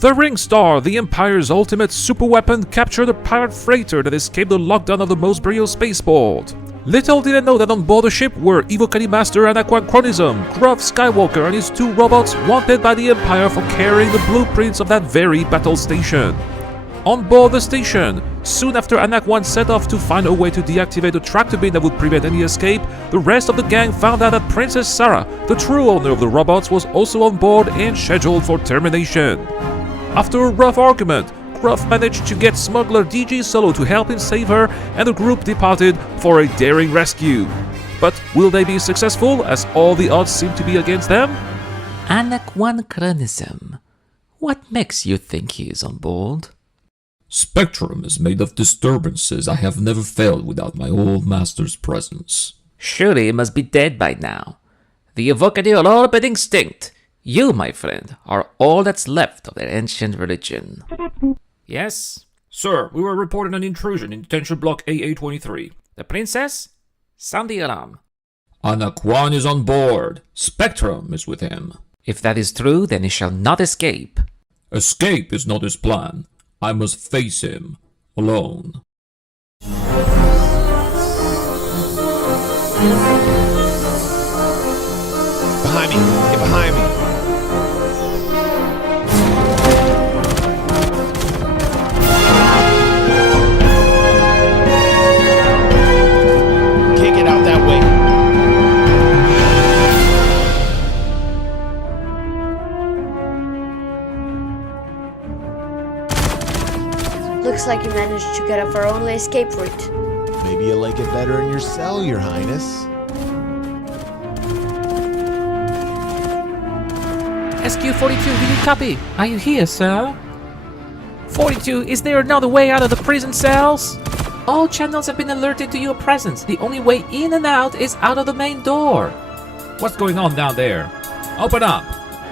The Ring Star, the Empire's ultimate superweapon, captured a pirate freighter that escaped the lockdown of the Mosbrio spaceport. Little did they know that on board the ship were Evocati Master Anachronism, Gruff Skywalker and his 2 robots wanted by the Empire for carrying the blueprints of that very battle station. On board the station, soon after Anak 1 set off to find a way to deactivate the tractor beam that would prevent any escape, the rest of the gang found out that Princess Sarah, the true owner of the robots, was also on board and scheduled for termination. After a rough argument, Gruff managed to get smuggler DG Solo to help him save her, and the group departed for a daring rescue. But will they be successful, as all the odds seem to be against them? Anachronism. What makes you think he is on board? Spectrum is made of disturbances I have never felt without my old master's presence. Surely he must be dead by now. The Evocati are all but extinct. You, my friend, are all that's left of their ancient religion. Yes? Sir, we were reporting an intrusion in detention block AA-23. The princess? Sound the alarm. Anak 1 is on board. Spectrum is with him. If that is true, then he shall not escape. Escape is not his plan. I must face him alone. Behind me! Get behind me! Can't get out that way. Looks like you managed to get off our only escape route. Maybe you like it better in your cell, Your Highness. SQ-42, do you copy? Are you here, sir? 42, is there another way out of the prison cells? All channels have been alerted to your presence. The only way in and out is out of the main door. What's going on down there? Open up!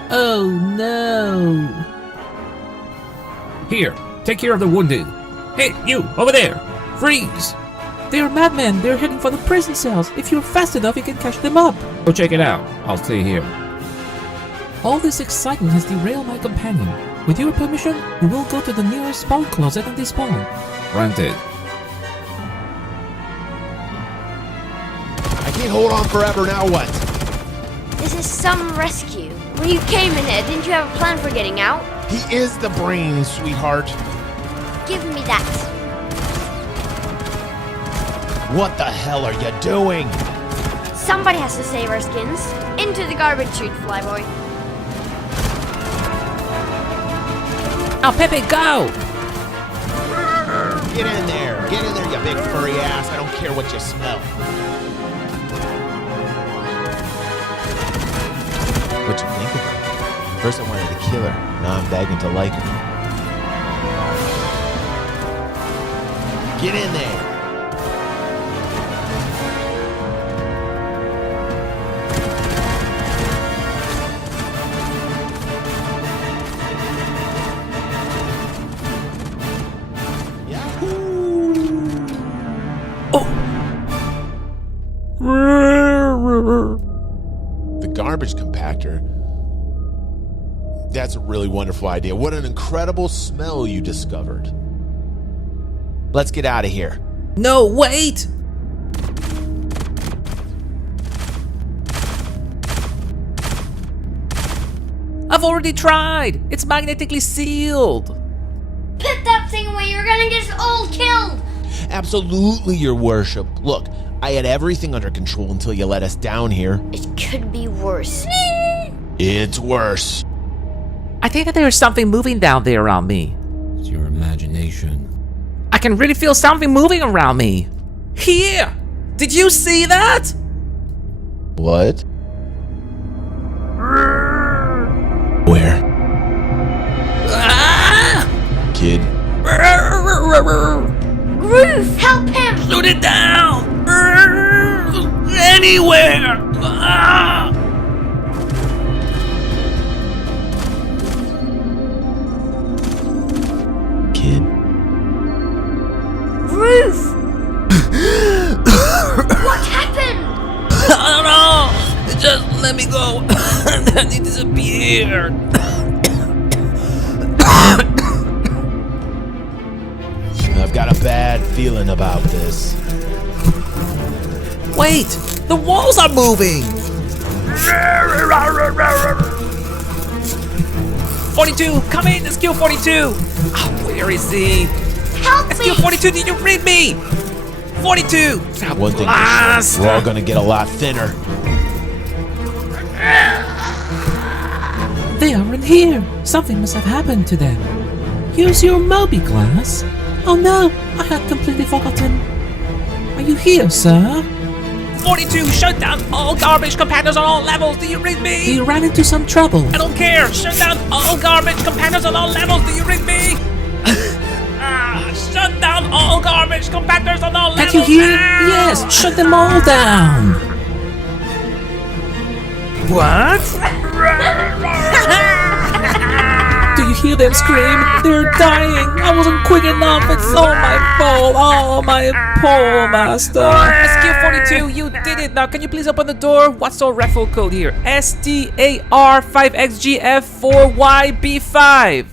Oh no. Here, take care of the wounded. Hey, you, over there! Freeze! They're madmen. They're heading for the prison cells. If you're fast enough, you can catch them up. Go check it out. I'll stay here. All this excitement has derailed my companion. With your permission, we will go to the nearest spawn closet and despawn. Granted. I can't hold on forever, now what? This is some rescue. When you came in here, didn't you have a plan for getting out? He is the brains, sweetheart. Give me that. What the hell are you doing? Somebody has to save our skins. Into the garbage chute, flyboy. Now, Pepe, go! Get in there, you big furry ass. I don't care what you smell. What you think of her? First I wanted to kill her, now I'm begging to like her. Get in there! The garbage compactor. That's a really wonderful idea. What an incredible smell you discovered. Let's get out of here. No, wait! I've already tried! It's magnetically sealed! Put that thing away, you're gonna get us all killed! Absolutely, your worship. Look, I had everything under control until you let us down here. It could be worse. It's worse. I think that there's something moving down there around me. It's your imagination. I can really feel something moving around me. Here! Did you see that? What? Where? Ah! Kid? Ruth, help him! Shoot it down! Anywhere! Ah! Kid? Ruth! What happened? I don't know! Just let me go. And then he disappeared. got a bad feeling about this. Wait! The walls are moving! 42! Come in! Let's kill 42! Oh, where is he? Help Let's me! kill 42! Did you read me? 42! One thing for sure, we're all gonna get a lot thinner. They aren't here! Something must have happened to them. Here's your Moby glass. Oh no! I had completely forgotten. Are you here, sir? 42! Shut down all garbage companions on all levels! Do you read me? He ran into some trouble. I don't care! Shut down all garbage companions on all levels! Do you read me? Shut down all garbage companions on all levels! Can't you hear? Yes! Shut them all down! What? Do you hear them scream? They're dying! I wasn't quick enough! It's all my fault! Oh, my poor master! SQ42, you did it! Now, can you please open the door? What's our referral code here? STAR5XGF4YB5!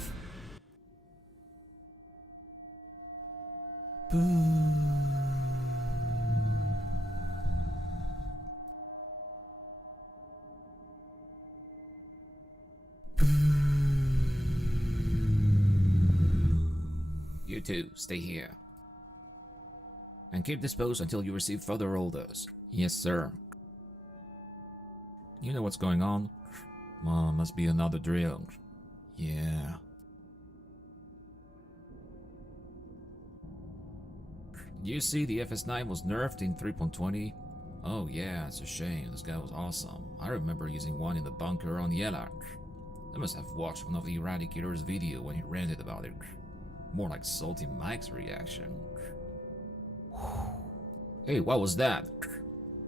You two, stay here. And keep this post until you receive further orders. Yes, sir. You know what's going on? Must be another drill. Yeah. You see, the FS9 was nerfed in 3.20. Oh yeah, it's a shame. This guy was awesome. I remember using one in the bunker on Yellow. I must have watched one of the Eradicator's video when he ranted about it. More like Salty Mike's reaction. Hey, what was that?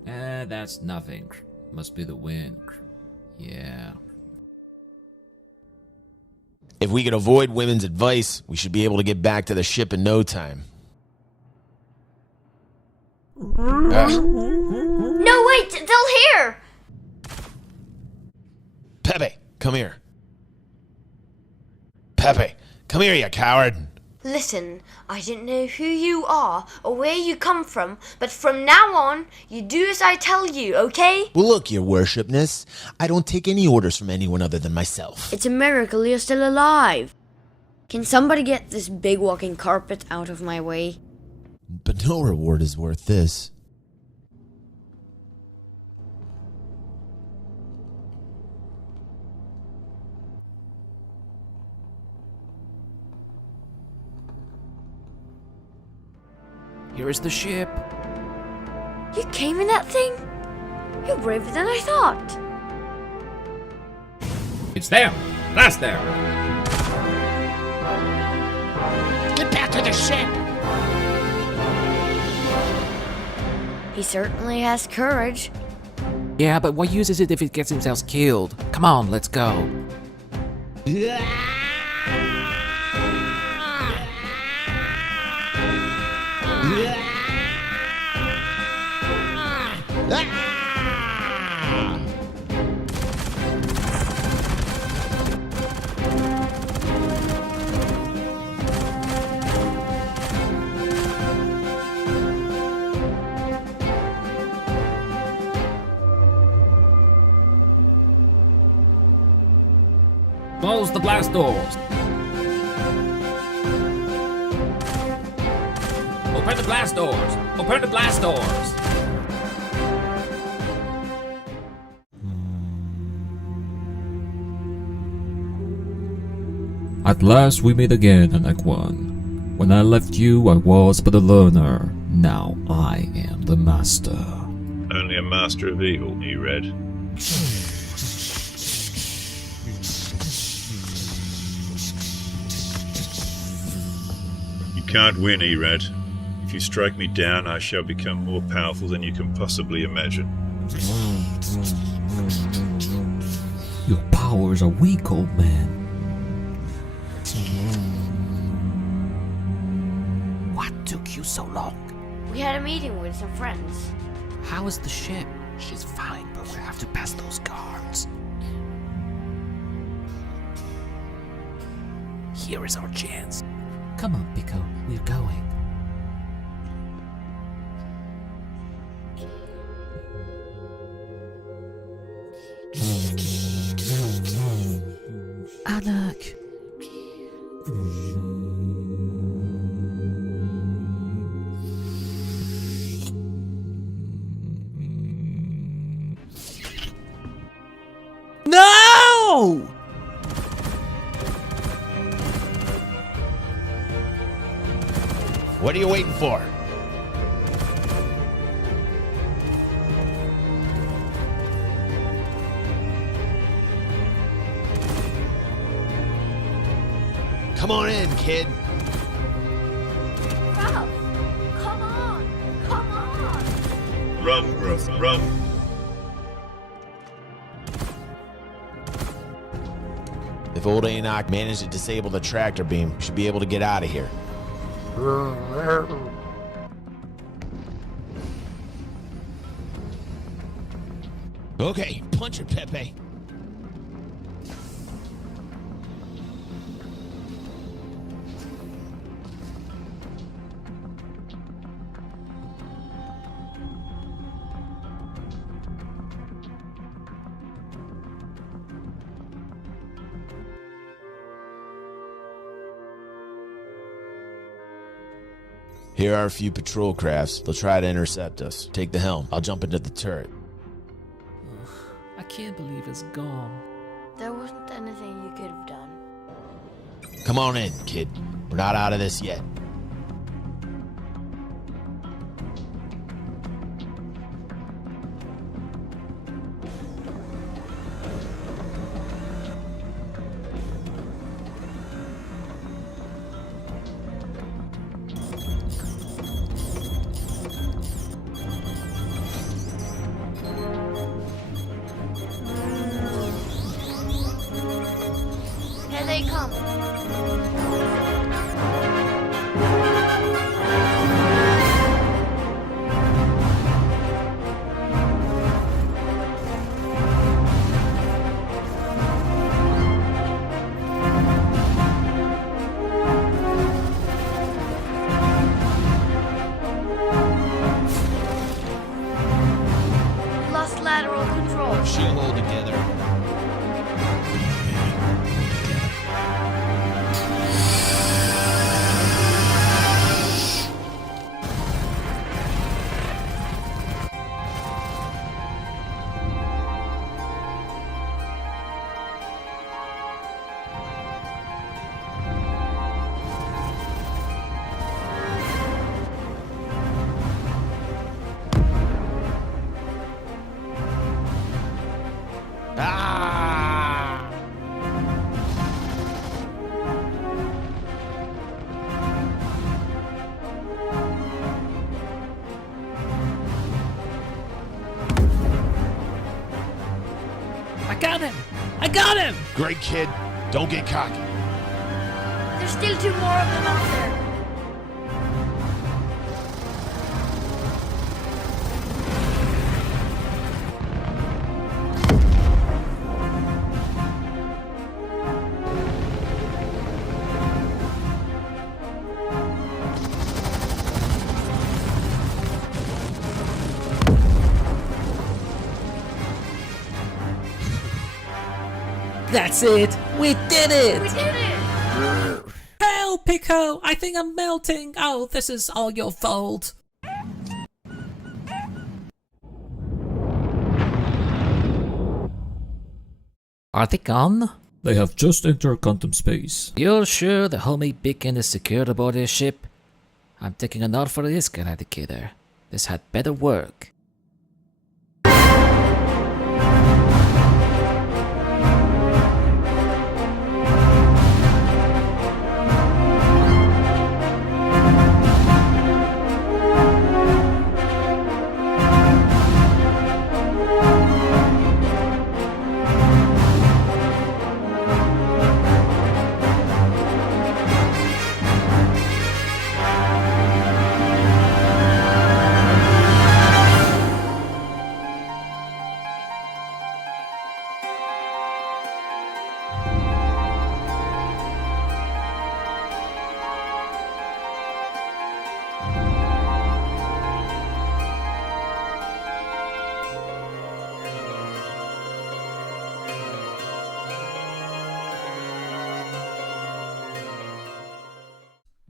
That's nothing. Must be the wind. Yeah. If we could avoid women's advice, we should be able to get back to the ship in no time. No, wait! They'll hear! Pepe, come here. Pepe, come here, you coward. Listen, I didn't know who you are or where you come from, but from now on, you do as I tell you, okay? Well, look, your worshipness. I don't take any orders from anyone other than myself. It's a miracle you're still alive. Can somebody get this big walking carpet out of my way? But no reward is worth this. Here is the ship. You came in that thing? You're braver than I thought. It's them! Blast them! Get back to the ship! He certainly has courage. Yeah, but what use is it if it gets himself killed? Come on, let's go. Close the blast doors. Open the blast doors. Open the blast doors. At last we meet again, Anaquan. When I left you, I was but a learner. Now I am the master. Only a master of evil, you read. You can't win, Erad. If you strike me down, I shall become more powerful than you can possibly imagine. Your powers are weak, old man. What took you so long? We had a meeting with some friends. How is the ship? She's fine, but we'll have to pass those guards. Here is our chance. Come on, Pico, we're going. Anak. No! What are you waiting for? Come on in, kid. Ralph, come on! Come on! Run, Gruff, run. If old Enoch managed to disable the tractor beam, we should be able to get out of here. Okay, punch it, Pepe. Here are a few patrol crafts. They'll try to intercept us. Take the helm. I'll jump into the turret. I can't believe it's gone. There wasn't anything you could have done. Come on in, kid. We're not out of this yet. Here they come. Lost lateral control. She'll hold together. Ah! I got him! I got him! Great, kid. Don't get cocky. There's still 2 more of them out there. That's it! We did it! We did it! Help, Pico! I think I'm melting! Oh, this is all your fault! Are they gone? They have just entered quantum space. You're sure the homemade beacon is secured aboard this ship? I'm taking a note for this, Eradicator. This had better work.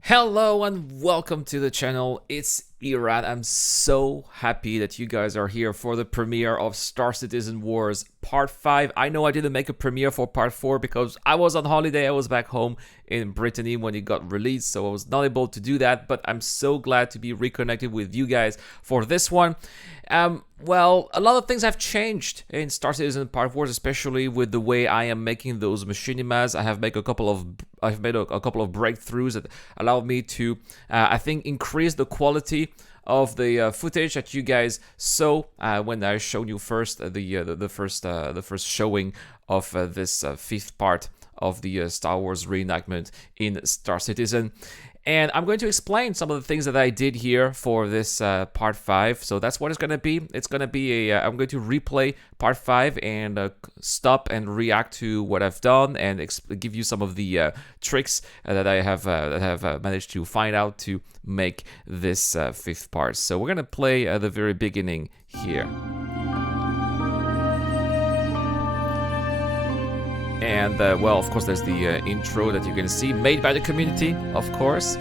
Hello and welcome to the channel. It's Erad. I'm so happy that you guys are here for the premiere of Star Citizen Wars Part 5. I know I didn't make a premiere for Part 4 because I was on holiday. I was back home in Brittany when it got released, so I was not able to do that, but I'm so glad to be reconnected with you guys for this one. Well, a lot of things have changed in Star Citizen Part 4, especially with the way I am making those machinimas. I have made a couple of breakthroughs that allow me to, I think, increase the quality of the footage that you guys saw when I showed you first the first showing of this fifth part of the Star Wars reenactment in Star Citizen. And I'm going to explain some of the things that I did here for this Part 5. So that's what it's going to be. It's going to be I'm going to replay Part 5 and stop and react to what I've done and give you some of the tricks that I have managed to find out to make this fifth part. So we're going to play at the very beginning here. And, well, of course, there's the intro that you can see, made by the community, of course.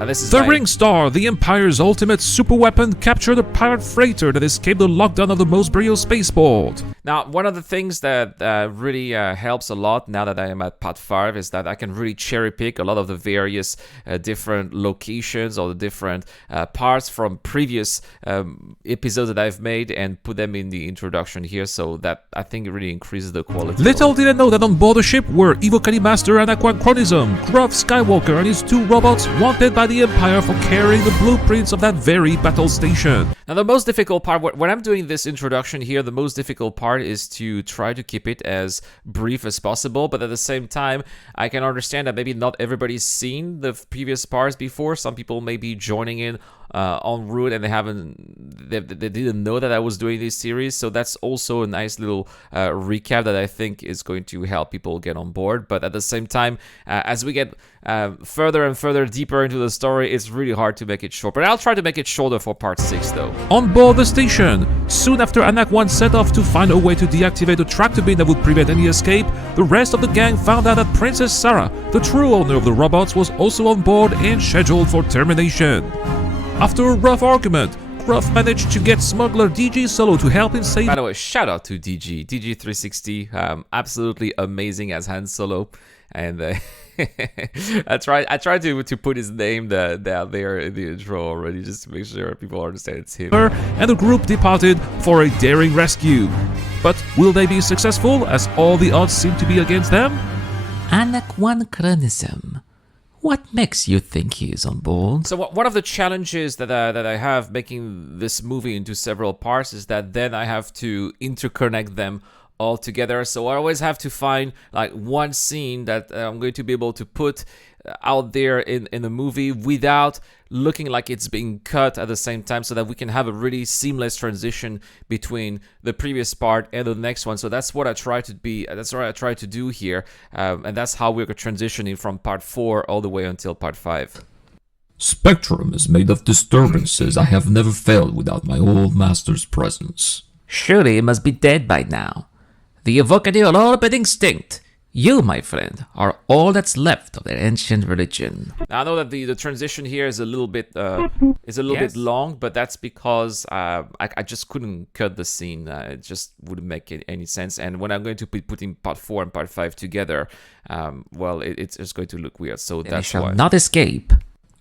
And this is The Ring Star, the Empire's ultimate superweapon, captured a pirate freighter that escaped the lockdown of the Mosbrio spaceport. Now, one of the things that really helps a lot now that I am at Part 5 is that I can really cherry pick a lot of the various different locations or the different parts from previous episodes that I've made and put them in the introduction here, so that I think it really increases the quality. Little did I know that on board the ship were Evocati Master Anachronism, Gruff Skywalker and his two robots wanted by the Empire for carrying the blueprints of that very battle station. Now, the most difficult part, when I'm doing this introduction here, the most difficult part is to try to keep it as brief as possible, but at the same time, I can understand that maybe not everybody's seen the previous parts before. Some people may be joining in en route and they didn't know that I was doing this series, so that's also a nice little recap that I think is going to help people get on board. But at the same time, as we get further and further deeper into the story, it's really hard to make it short, but I'll try to make it shorter for Part 6 though. On board the station, soon after Anak 1 set off to find a way to deactivate a tractor beam that would prevent any escape, the rest of the gang found out that Princess Sarah, the true owner of the robots, was also on board and scheduled for termination. After a rough argument, Gruff managed to get smuggler DG Solo to help him save... By the way, shout out to DG360, absolutely amazing as Han Solo, and I tried to put his name down there in the intro already, just to make sure people understand it's him. And the group departed for a daring rescue. But will they be successful, as all the odds seem to be against them? Anachronism. What makes you think he is on board? So one of the challenges that I have making this movie into several parts is that then I have to interconnect them all together. So I always have to find like one scene that I'm going to be able to put out there in the movie without looking like it's being cut at the same time, so that we can have a really seamless transition between the previous part and the next one. So that's what I try to be. That's what I try to do here, and that's how we're transitioning from Part 4 all the way until Part 5. Spectrum is made of disturbances I have never felt without my old master's presence. Surely it must be dead by now. The Evocati are all but extinct. You, my friend, are all that's left of their ancient religion. Now, I know that the transition here is a little bit bit long, but that's because I just couldn't cut the scene. It just wouldn't make any sense. And when I'm going to be putting Part 4 and Part 5 together, well, it's just going to look weird. So that's why. Shall not escape.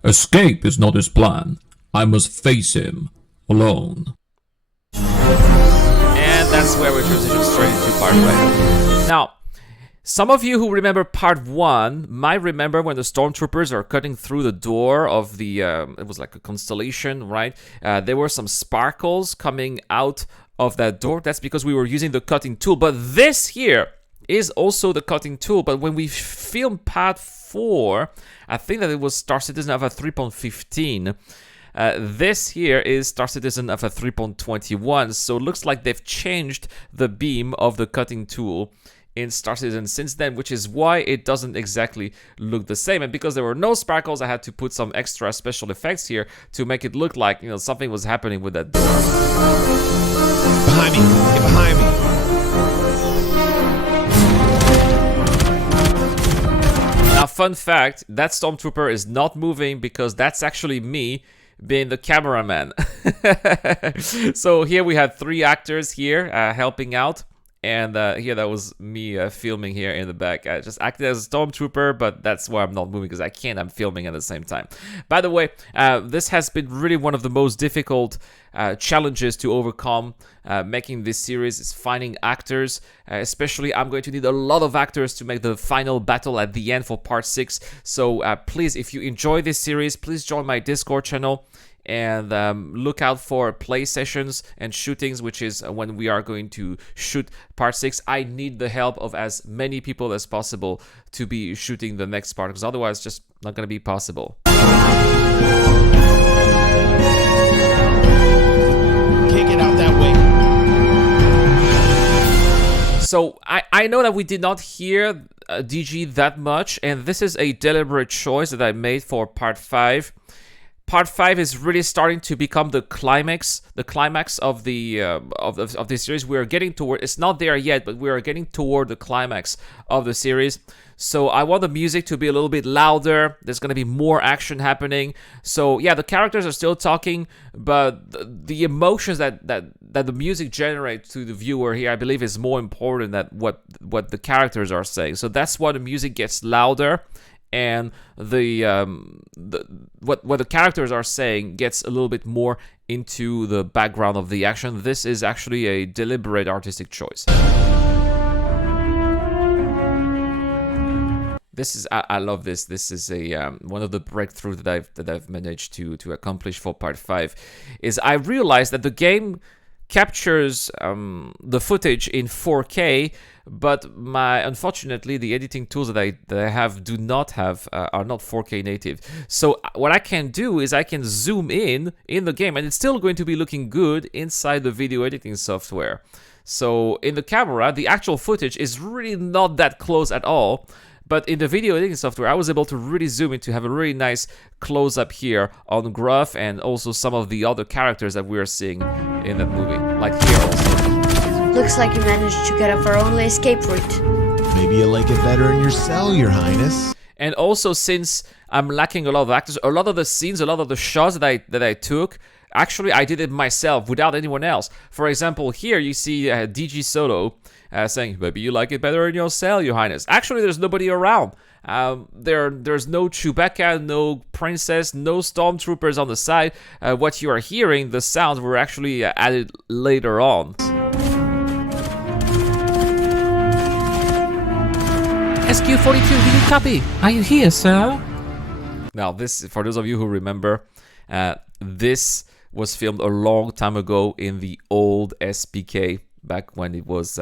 Escape is not his plan. I must face him alone. And that's where we transition straight into Part 5. Now, some of you who remember Part 1 might remember when the stormtroopers are cutting through the door of the, it was like a constellation, right? There were some sparkles coming out of that door. That's because we were using the cutting tool. But this here is also the cutting tool. But when we filmed Part 4, I think that it was Star Citizen Alpha 3.15. This here is Star Citizen Alpha 3.21. So it looks like they've changed the beam of the cutting tool in Star Citizen since then, which is why it doesn't exactly look the same. And because there were no sparkles, I had to put some extra special effects here to make it look like, you know, something was happening with that door. Behind me! Get behind me! Now, fun fact, that stormtrooper is not moving because that's actually me being the cameraman. So here we have 3 actors here helping out. And here that was me filming here in the back. I just acted as a stormtrooper, but that's why I'm not moving, because I can't. I'm filming at the same time. By the way, this has been really one of the most difficult challenges to overcome making this series, is finding actors. Especially, I'm going to need a lot of actors to make the final battle at the end for part 6. So please, if you enjoy this series, please join my Discord channel. And look out for play sessions and shootings, which is when we are going to shoot part 6. I need the help of as many people as possible to be shooting the next part, because otherwise it's just not going to be possible. Can't get out that way. So I know that we did not hear DG that much, and this is a deliberate choice that I made for part 5. Part 5 is really starting to become the climax of the of this series. We are getting toward. It's not there yet, but we are getting toward the climax of the series. So I want the music to be a little bit louder. There's going to be more action happening. So yeah, the characters are still talking, but the emotions that the music generates to the viewer here, I believe, is more important than what the characters are saying. So that's why the music gets louder. And what the characters are saying gets a little bit more into the background of the action. This is actually a deliberate artistic choice. This is I love this. This is a one of the breakthroughs that I've managed to accomplish for part 5. Is I realized that the game captures the footage in 4K, but unfortunately the editing tools that I have do not have are not 4K native. So what I can do is I can zoom in the game, and it's still going to be looking good inside the video editing software. So in the camera, the actual footage is really not that close at all. But in the video editing software, I was able to really zoom in to have a really nice close-up here on Gruff and also some of the other characters that we are seeing in that movie, like here also. Looks like you managed to get up our only escape route. Maybe you like it better in your cell, Your Highness. And also, since I'm lacking a lot of actors, a lot of the scenes, a lot of the shots that I took, actually I did it myself without anyone else. For example, here you see DG Solo saying, maybe you like it better in your cell, Your Highness. Actually, there's nobody around. There's no Chewbacca, no princess, no stormtroopers on the side. What you are hearing, the sounds were actually added later on. SQ-42, do you copy? Are you here, sir? Now, this, for those of you who remember, this was filmed a long time ago in the old SPK, back when it was,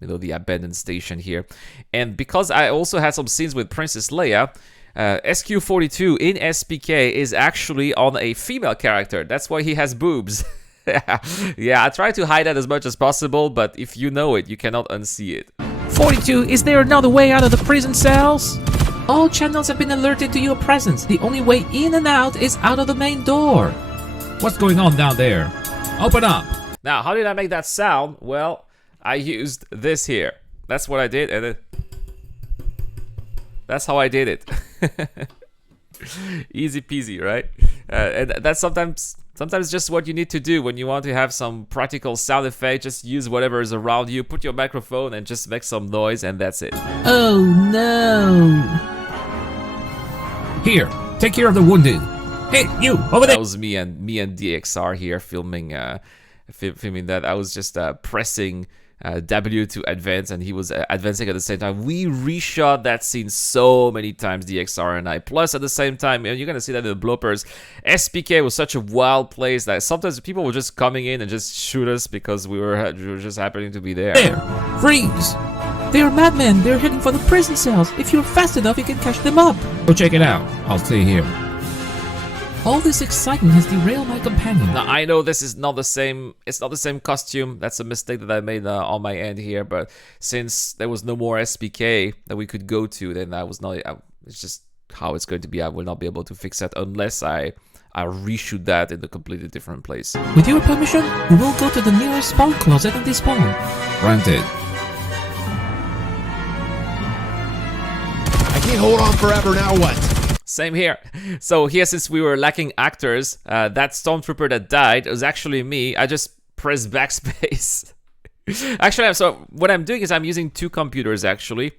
the abandoned station here. And because I also had some scenes with Princess Leia, SQ-42 in SPK is actually on a female character. That's why he has boobs. Yeah, I try to hide that as much as possible, but if you know it, you cannot unsee it. 42, is there another way out of the prison cells? All channels have been alerted to your presence. The only way in and out is out of the main door. What's going on down there? Open up! Now, how did I make that sound? Well, I used this here. That's what I did, and that's how I did it. Easy peasy, right? And that's sometimes just what you need to do when you want to have some practical sound effect. Just use whatever is around you, put your microphone, and just make some noise, and that's it. Oh no! Here, take care of the wounded. Hey, you over there! That was me and DXR here filming that. I was just pressing W to advance, and he was advancing at the same time. We reshot that scene so many times, DXR and I. Plus, at the same time, you're gonna see that in the bloopers, SPK was such a wild place that sometimes people were just coming in and just shoot us because we were just happening to be there. There! Freeze! They are madmen! They're heading for the prison cells! If you're fast enough, you can catch them up! Go check it out. I'll stay here. All this excitement has derailed my companion. Now, I know this is not the same, it's not the same costume. That's a mistake that I made on my end here, but since there was no more SPK that we could go to, then it's just how it's going to be. I will not be able to fix that unless I reshoot that in a completely different place. With your permission, we will go to the nearest spawn closet and despawn. Granted. I can't hold on forever. Now what? Same here. So here, since we were lacking actors, that stormtrooper that died was actually me. I just pressed backspace. Actually, so what I'm doing is I'm using two computers actually.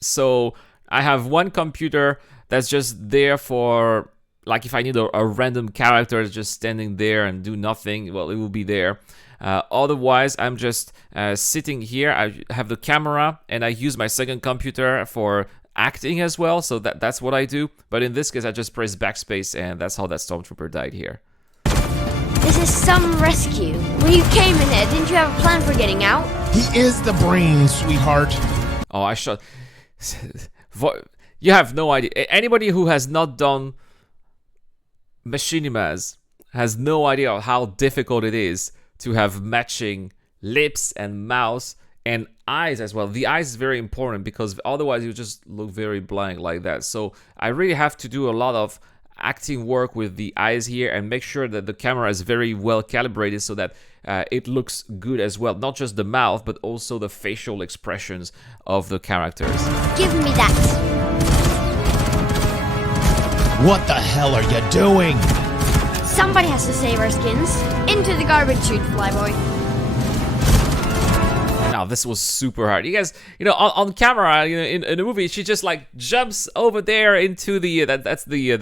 So I have one computer that's just there for, like, if I need a random character just standing there and do nothing, well, it will be there. Otherwise, I'm just sitting here. I have the camera and I use my second computer for acting as well. So that's what I do. But in this case, I just press backspace and that's how that stormtrooper died here. This is some rescue. When you came in here, didn't you have a plan for getting out? He is the brain, sweetheart. Oh, I shot. You have no idea. Anybody who has not done machinimas has no idea how difficult it is to have matching lips and mouth and eyes as well. The eyes is very important because otherwise you just look very blank like that. So I really have to do a lot of acting work with the eyes here and make sure that the camera is very well calibrated so that it looks good as well. Not just the mouth, but also the facial expressions of the characters. Give me that. What the hell are you doing? Somebody has to save our skins. Into the garbage chute, Flyboy. Now this was super hard. You guys, on camera, in the movie, she just like jumps over there into the that's the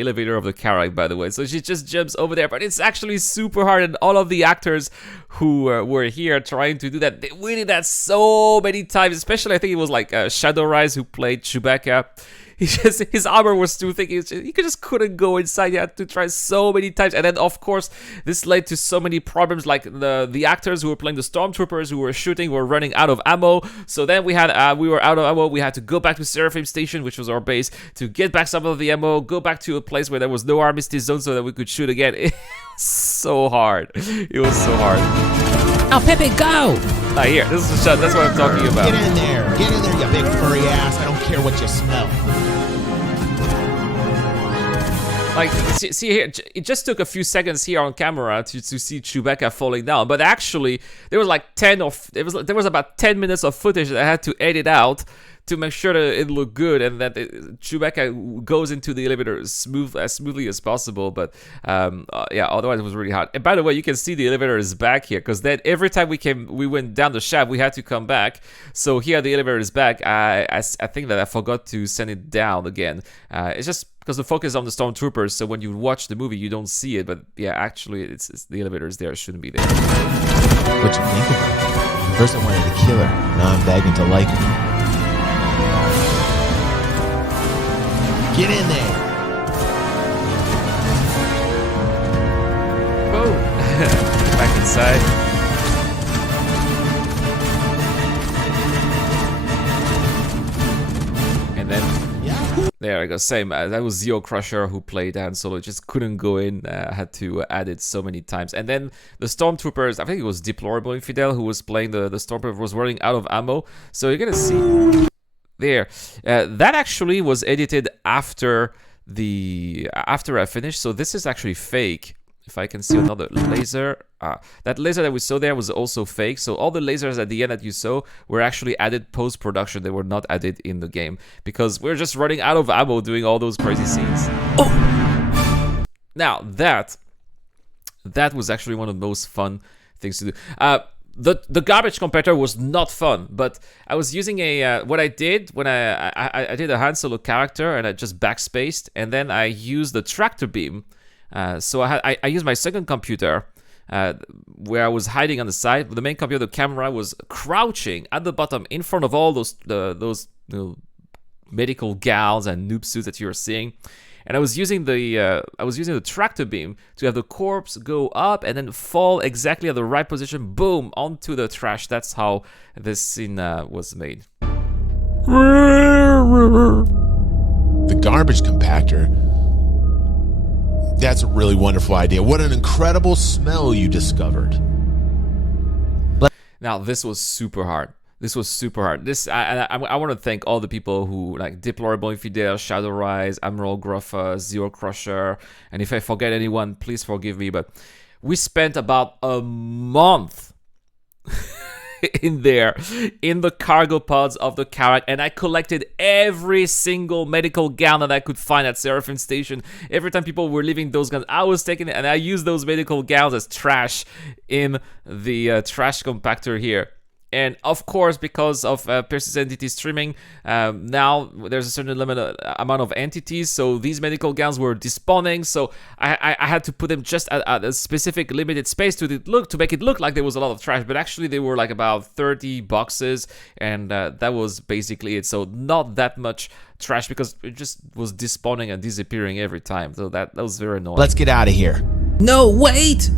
elevator of the car, by the way. So she just jumps over there, but it's actually super hard. And all of the actors who were here trying to do that, we did that so many times. Especially, I think it was like Shadow Rise who played Chewbacca. His armor was too thick. He just couldn't go inside. He had to try so many times, and then of course this led to so many problems. Like the actors who were playing the stormtroopers who were shooting were running out of ammo. So then we were out of ammo. We had to go back to Seraphim Station, which was our base, to get back some of the ammo. Go back to a place where there was no armistice zone so that we could shoot again. It was so hard. It was so hard. Now, Pepe, go! Here, this is the shot. That's what I'm talking about. Get in there, you big furry ass. I don't care what you smell. Like, see here, it just took a few seconds here on camera to see Chewbacca falling down, but actually there was like there was about 10 minutes of footage that I had to edit out to make sure that it looked good and that Chewbacca goes into the elevator as smoothly as possible. But yeah, otherwise it was really hard. And by the way, you can see the elevator is back here because then every time we went down the shaft, we had to come back. So here the elevator is back. I think that I forgot to send it down again. It's just because the focus is on the stormtroopers, so when you watch the movie, you don't see it. But yeah, actually, it's the elevator is there. It shouldn't be there. What you think about it? First I wanted to kill her. Now I'm begging to like her. Get in there. Boom. Back inside. And then there I go, same. That was Zeo Crusher who played Han Solo, just couldn't go in, had to add it so many times. And then the Stormtroopers, I think it was Deplorable Infidel who was playing the Stormtrooper, was running out of ammo. So you're gonna see there. That actually was edited after I finished, so this is actually fake. If I can see another laser. That laser that we saw there was also fake. So all the lasers at the end that you saw were actually added post-production. They were not added in the game because we're just running out of ammo doing all those crazy scenes. Oh! Now that was actually one of the most fun things to do. The garbage compactor was not fun, but I was using what I did when I did a Han Solo character and I just backspaced, and then I used the tractor beam. So I used my second computer where I was hiding on the side. The main computer, the camera, was crouching at the bottom in front of all those medical gowns and noob suits that you're seeing. And I was using the tractor beam to have the corpse go up and then fall exactly at the right position, boom, onto the trash. That's how this scene was made. The garbage compactor? That's a really wonderful idea. What an incredible smell you discovered. Now, this was super hard. This was super hard. I want to thank all the people who, like Deplorable Infidel, Shadow Rise, Admiral Gruffa, Zero Crusher, and if I forget anyone, please forgive me, but we spent about a month in there, in the cargo pods of the Carrack, and I collected every single medical gown that I could find at Seraphim Station. Every time people were leaving those guns, I was taking it, and I used those medical gowns as trash in the trash compactor here. And of course, because of persistent entity streaming, now there's a certain amount of entities, so these medical gowns were despawning, so I had to put them just at a specific limited space to make it look like there was a lot of trash, but actually they were like about 30 boxes, and that was basically it. So not that much trash, because it just was despawning and disappearing every time, so that was very annoying. Let's get out of here. No, wait!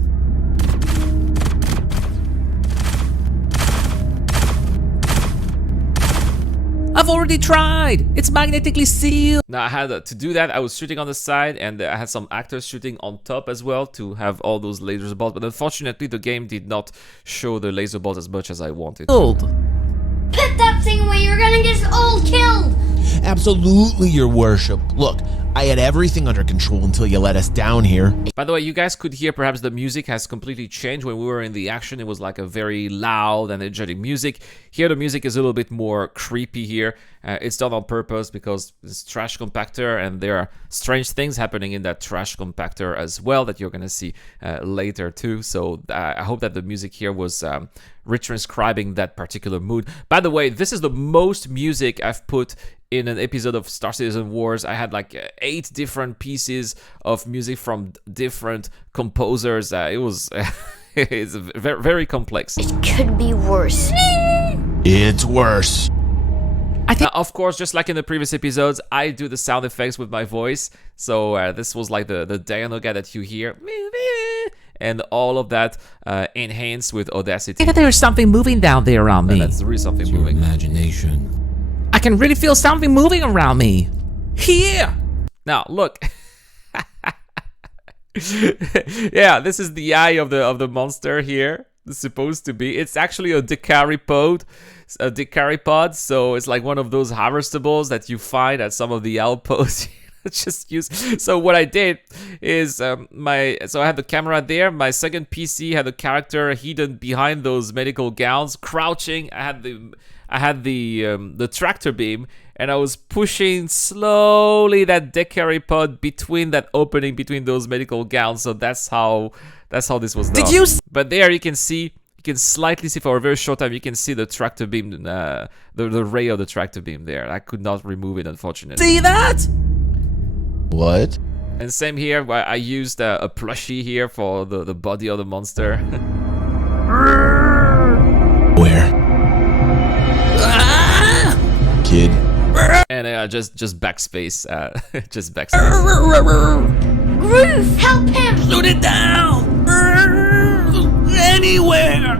I've already tried! It's magnetically sealed! Now I had to do that, I was shooting on the side, and I had some actors shooting on top as well to have all those laser bolts, but unfortunately the game did not show the laser bolts as much as I wanted. Put that thing away, you're gonna get us all killed! Absolutely, your worship. Look, I had everything under control until you let us down here. By the way, you guys could hear perhaps the music has completely changed. When we were in the action, it was like a very loud and energetic music. Here the music is a little bit more creepy here. It's done on purpose because it's trash compactor, and there are strange things happening in that trash compactor as well that you're gonna see later too. So I hope that the music here was retranscribing that particular mood. By the way, this is the most music I've put in an episode of Star Citizen Wars. I had like 8 different pieces of music from different composers. It was it's very, very complex. It could be worse. It's worse. Of course, just like in the previous episodes, I do the sound effects with my voice. So this was like the Dianoga that you hear. And all of that enhanced with Audacity. Maybe there's something moving down there around me. That's really something Your moving. imagination. I can really feel something moving around me. Here! Now, look. Yeah, this is the eye of the monster here. It's supposed to be. It's actually a decaripod. So it's like one of those harvestables that you find at some of the outposts. Just use. So what I did is so I had the camera there. My second PC had a character hidden behind those medical gowns, crouching. I had the tractor beam, and I was pushing slowly that decaripod between that opening between those medical gowns. So that's how this was done. Did you? But there you can see. You can slightly see for a very short time. You can see the tractor beam, the ray of the tractor beam there. I could not remove it, unfortunately. See that? What? And same here, where I used a plushie here for the body of the monster. Where? Kid. And just backspace, just backspace. Ruth, help him! Shoot it down! Anywhere!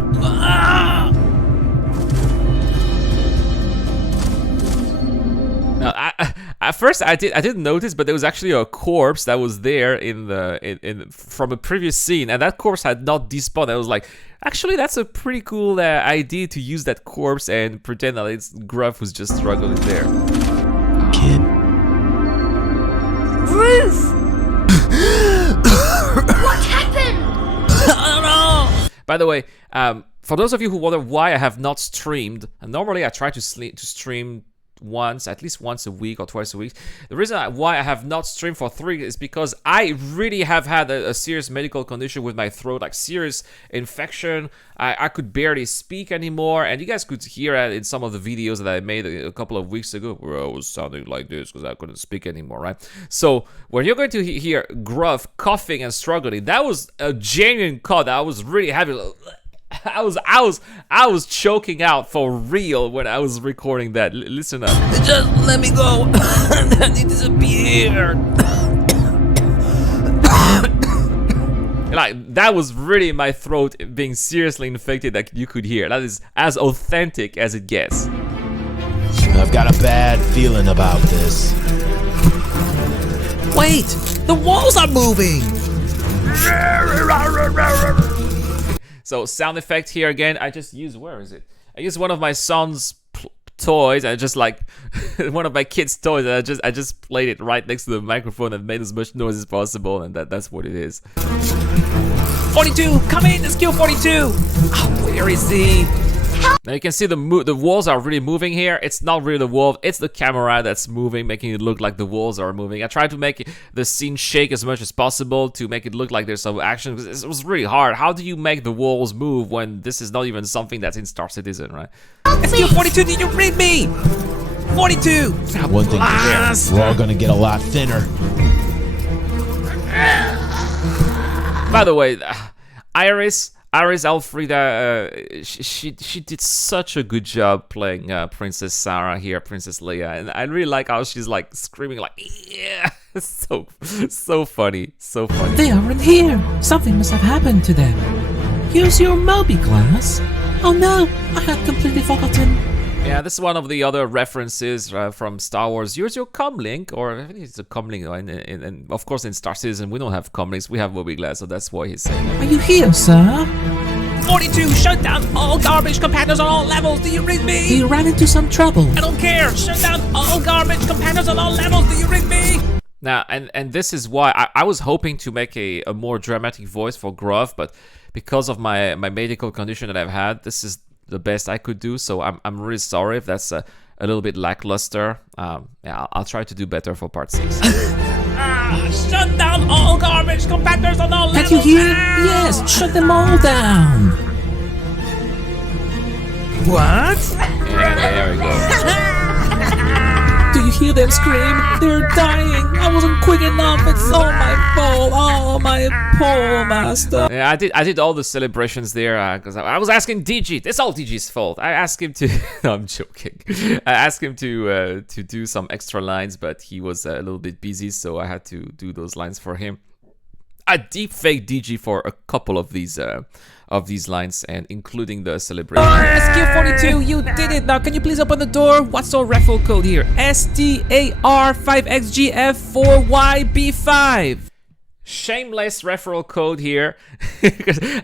Now, at first I didn't notice, but there was actually a corpse that was there from a previous scene, and that corpse had not despawned. I was like, actually, that's a pretty cool idea to use that corpse and pretend that it's Gruff who's just struggling there. Kid. Ruth! What happened? I don't know! By the way, for those of you who wonder why I have not streamed, and normally I try to stream at least once a week or twice a week. The reason why I have not streamed for 3 is because I really have had a serious medical condition with my throat, like serious infection. I could barely speak anymore, and you guys could hear it in some of the videos that I made a couple of weeks ago where I was sounding like this because I couldn't speak anymore, right? So when you're going to hear Gruff coughing and struggling, that was a genuine cough. I was really having I was choking out for real when I was recording that. Listen up. Just let me go. Then he disappeared. Like, that was really my throat being seriously infected that you could hear. That is as authentic as it gets. I've got a bad feeling about this. Wait, the walls are moving. So sound effect here again. I just use, where is it? I use one of my son's toys. I just like one of my kids' toys. And I just played it right next to the microphone and made as much noise as possible. And that's what it is. 42, come in. Let's kill 42. Oh, where is he? Now you can see the walls are really moving here. It's not really the wall, it's the camera that's moving, making it look like the walls are moving. I tried to make the scene shake as much as possible to make it look like there's some action, because it was really hard. How do you make the walls move when this is not even something that's in Star Citizen, right? SQ-42, did you read me? 42! One thing for sure, we're all gonna get a lot thinner. By the way, Iris Alfreda, she did such a good job playing Princess Sarah here, Princess Leia, and I really like how she's like screaming like, yeah, so funny, so funny. They aren't here. Something must have happened to them. Use your Moby glass. Oh no, I had completely forgotten. Yeah, this is one of the other references from Star Wars. Use your comlink, or I think it's a comlink, and of course in Star Citizen we don't have comlinks, we have Moby glass, so that's why he's saying that. Are you here, sir? 42, shut down all garbage compactors on all levels. Do you read me? You ran into some trouble. I don't care. Shut down all garbage compactors on all levels. Do you read me? Now, and this is why I was hoping to make a more dramatic voice for Gruff, but because of my medical condition that I've had, this is the best I could do, so I'm really sorry if that's a little bit lackluster. Yeah, I'll try to do better for part 6. Shut down all garbage compactors on all levels. Can you hear? Yes, shut them all down. What? And there we go. Do you hear them scream? They're dying. I wasn't quick enough. It's all my fault. Oh, my poor master. Yeah, I did all the celebrations there because I was asking DG. It's all DG's fault. I asked him to. No, I'm joking. I asked him to do some extra lines, but he was a little bit busy, so I had to do those lines for him. I deep faked DG for a couple of these lines, and including the celebration. SQ-42, you did it. Now, can you please open the door? What's our referral code here? STAR5XGF4YB5. Shameless referral code here.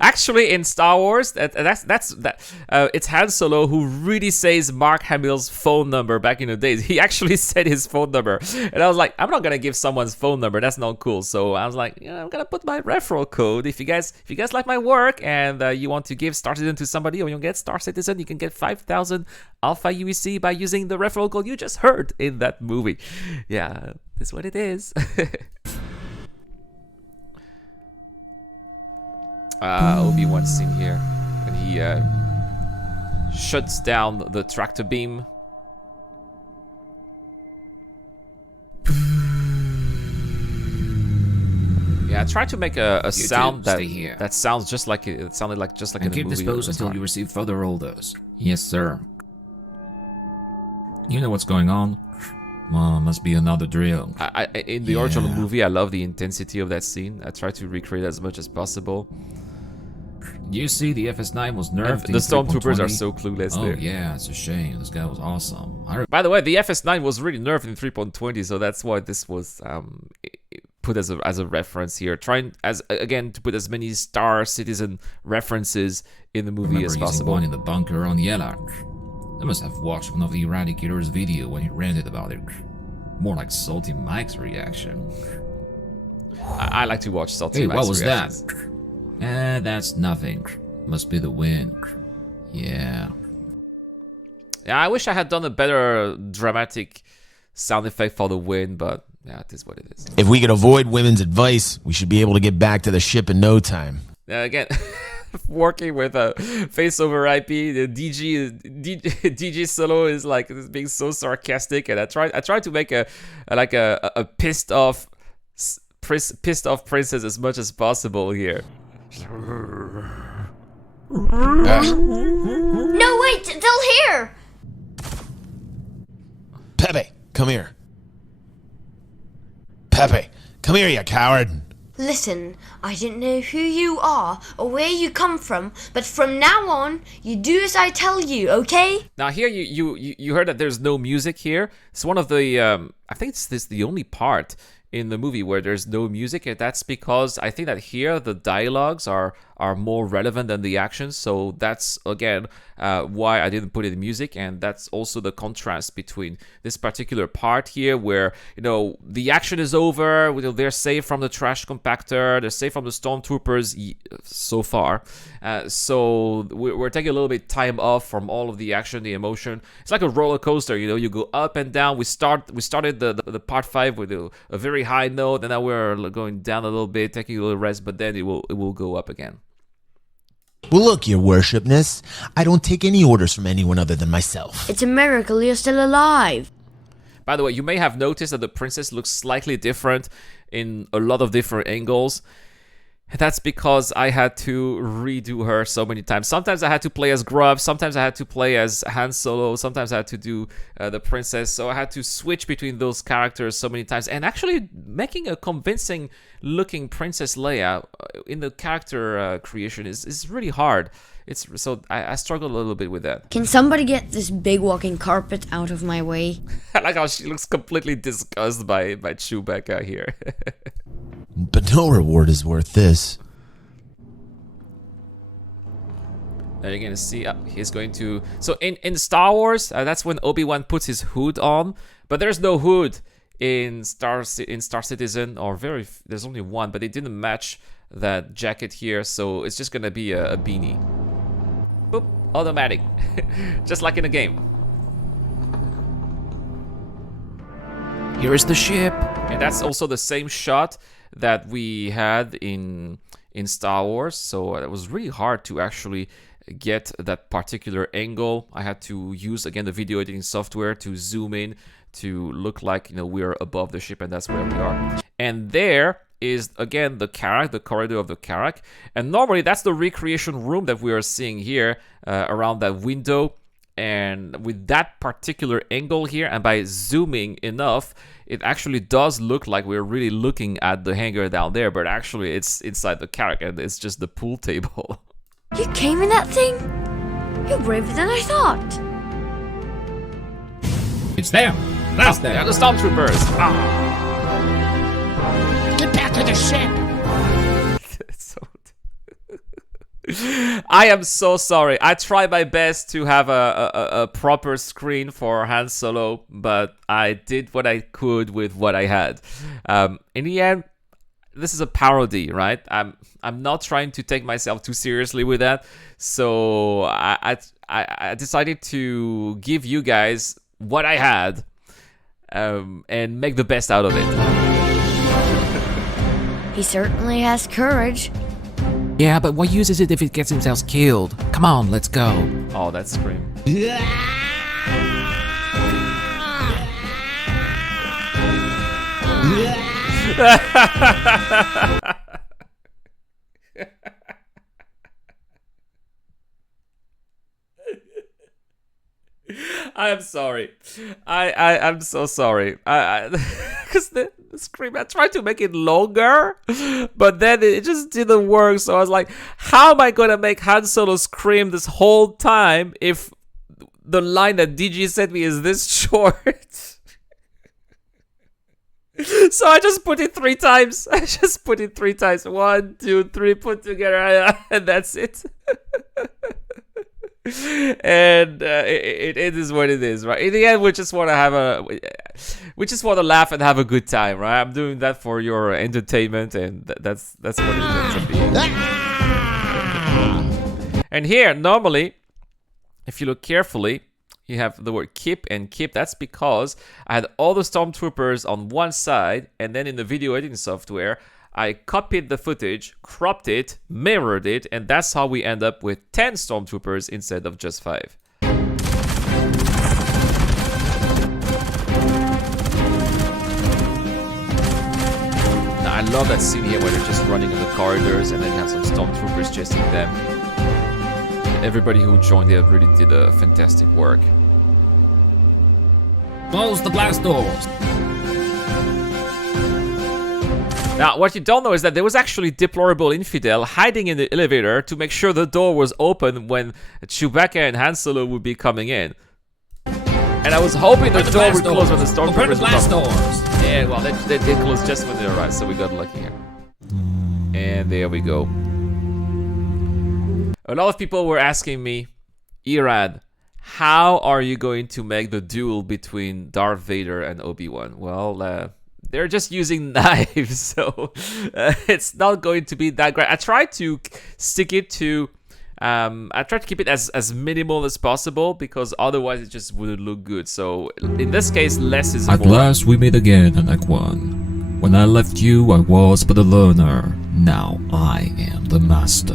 Actually, in Star Wars, it's Han Solo who really says Mark Hamill's phone number back in the days. He actually said his phone number, and I was like, I'm not gonna give someone's phone number. That's not cool. So I was like, yeah, I'm gonna put my referral code. If you guys like my work and you want to give Star Citizen to somebody, or you get Star Citizen, you can get 5,000 Alpha UEC by using the referral code you just heard in that movie. Yeah, that's what it is. Obi-Wan scene here when he shuts down the tractor beam. Yeah, I tried to make a sound that sounds just like it sounded like just like in the movie. Keep disposed until you receive further orders. Yes, sir. You know what's going on? Well, must be another drill. In the original movie, I love the intensity of that scene. I try to recreate as much as possible. You see, the FS9 was nerfed. The stormtroopers are so clueless there. Oh yeah, it's a shame. This guy was awesome. By the way, the FS9 was really nerfed in 3.20, so that's why this was put as a reference here. Trying again to put as many Star Citizen references in the movie as possible. One in the bunker on Yellow. I must have watched one of the Eradicator's video when he ranted about it. More like Salty Mike's reaction. I like to watch Salty Mike's reactions. Hey, what was that? That's nothing. Must be the wind. Yeah. Yeah, I wish I had done a better dramatic sound effect for the wind, but yeah, it is what it is. If we could avoid women's advice, we should be able to get back to the ship in no time. Again, working with a face over IP, the DG Solo is like being so sarcastic, and I tried to make a pissed off princess as much as possible here. No, wait, they'll hear! Pepe, come here. Pepe, come here, you coward. Listen, I didn't know who you are or where you come from, but from now on, you do as I tell you, okay? Now here you heard that there's no music here. It's one of the I think it's the only part in the movie where there's no music, and that's because I think that here the dialogues are are more relevant than the action. So that's again why I didn't put it in music, and that's also the contrast between this particular part here, where the action is over. They're safe from the trash compactor, they're safe from the stormtroopers so far. So we're taking a little bit time off from all of the action, the emotion. It's like a roller coaster, you go up and down. We started the part 5 with a very high note, and now we're going down a little bit, taking a little rest, but then it will go up again. Well, look, your worshipness. I don't take any orders from anyone other than myself. It's a miracle you're still alive. By the way, you may have noticed that the princess looks slightly different in a lot of different angles. That's because I had to redo her so many times. Sometimes I had to play as Grubb, sometimes I had to play as Han Solo, sometimes I had to do the princess. So I had to switch between those characters so many times. And actually making a convincing looking Princess Leia in the character creation is really hard. So I struggled a little bit with that. Can somebody get this big walking carpet out of my way? I like how she looks completely disgusted by Chewbacca here. But no reward is worth this. Now you're gonna see he's going to. So in Star Wars, that's when Obi-Wan puts his hood on, but there's no hood in Star Citizen, or there's only one, but it didn't match that jacket here, so it's just gonna be a beanie. Boop, automatic, just like in a game. Here is the ship. And that's also the same shot that we had in Star Wars, so it was really hard to actually get that particular angle. I had to use again the video editing software to zoom in to look like we're above the ship, and that's where we are. And there is again the Carrack, the corridor of the Carrack, and normally that's the recreation room that we are seeing here around that window. And with that particular angle here, and by zooming enough, it actually does look like we're really looking at the hangar down there, but actually it's inside the Carrack, and it's just the pool table. You came in that thing? You're braver than I thought. It's them. That's them. Yeah, the stormtroopers. Get back to the ship. I am so sorry. I tried my best to have a proper screen for Han Solo, but I did what I could with what I had. In the end, this is a parody, right? I'm not trying to take myself too seriously with that. So I decided to give you guys what I had and make the best out of it. He certainly has courage. Yeah, but what use is it if it gets himself killed? Come on, let's go. Oh, that scream. I am sorry. I'm so sorry. Because the scream, I tried to make it longer, but then it just didn't work. So I was like, how am I going to make Han Solo scream this whole time if the line that DG sent me is this short? So I just put it 3 times. 1, 2, 3, put together, and that's it. And it is what it is, right? In the end, we just want to laugh and have a good time, right? I'm doing that for your entertainment, and that's what it ends up being. And here, normally, if you look carefully, you have the word keep and keep. That's because I had all the stormtroopers on one side, and then in the video editing software, I copied the footage, cropped it, mirrored it, and that's how we end up with 10 stormtroopers instead of just 5. Now, I love that scene here where they're just running in the corridors and then you have some stormtroopers chasing them. Everybody who joined it really did a fantastic work. Close the blast doors. Now, what you don't know is that there was actually Deplorable Infidel hiding in the elevator to make sure the door was open when Chewbacca and Han Solo would be coming in. And I was hoping the door would close when the stormtroopers would come. Doors. Yeah, well, they did close just when they arrived, so we got lucky here. And there we go. A lot of people were asking me, Erad, how are you going to make the duel between Darth Vader and Obi-Wan? Well, they're just using knives, so it's not going to be that great. I tried to stick it to... I tried to keep it as minimal as possible, because otherwise it just wouldn't look good. So in this case, less is more. At last we meet again, Anak One. When I left you, I was but a learner. Now I am the master.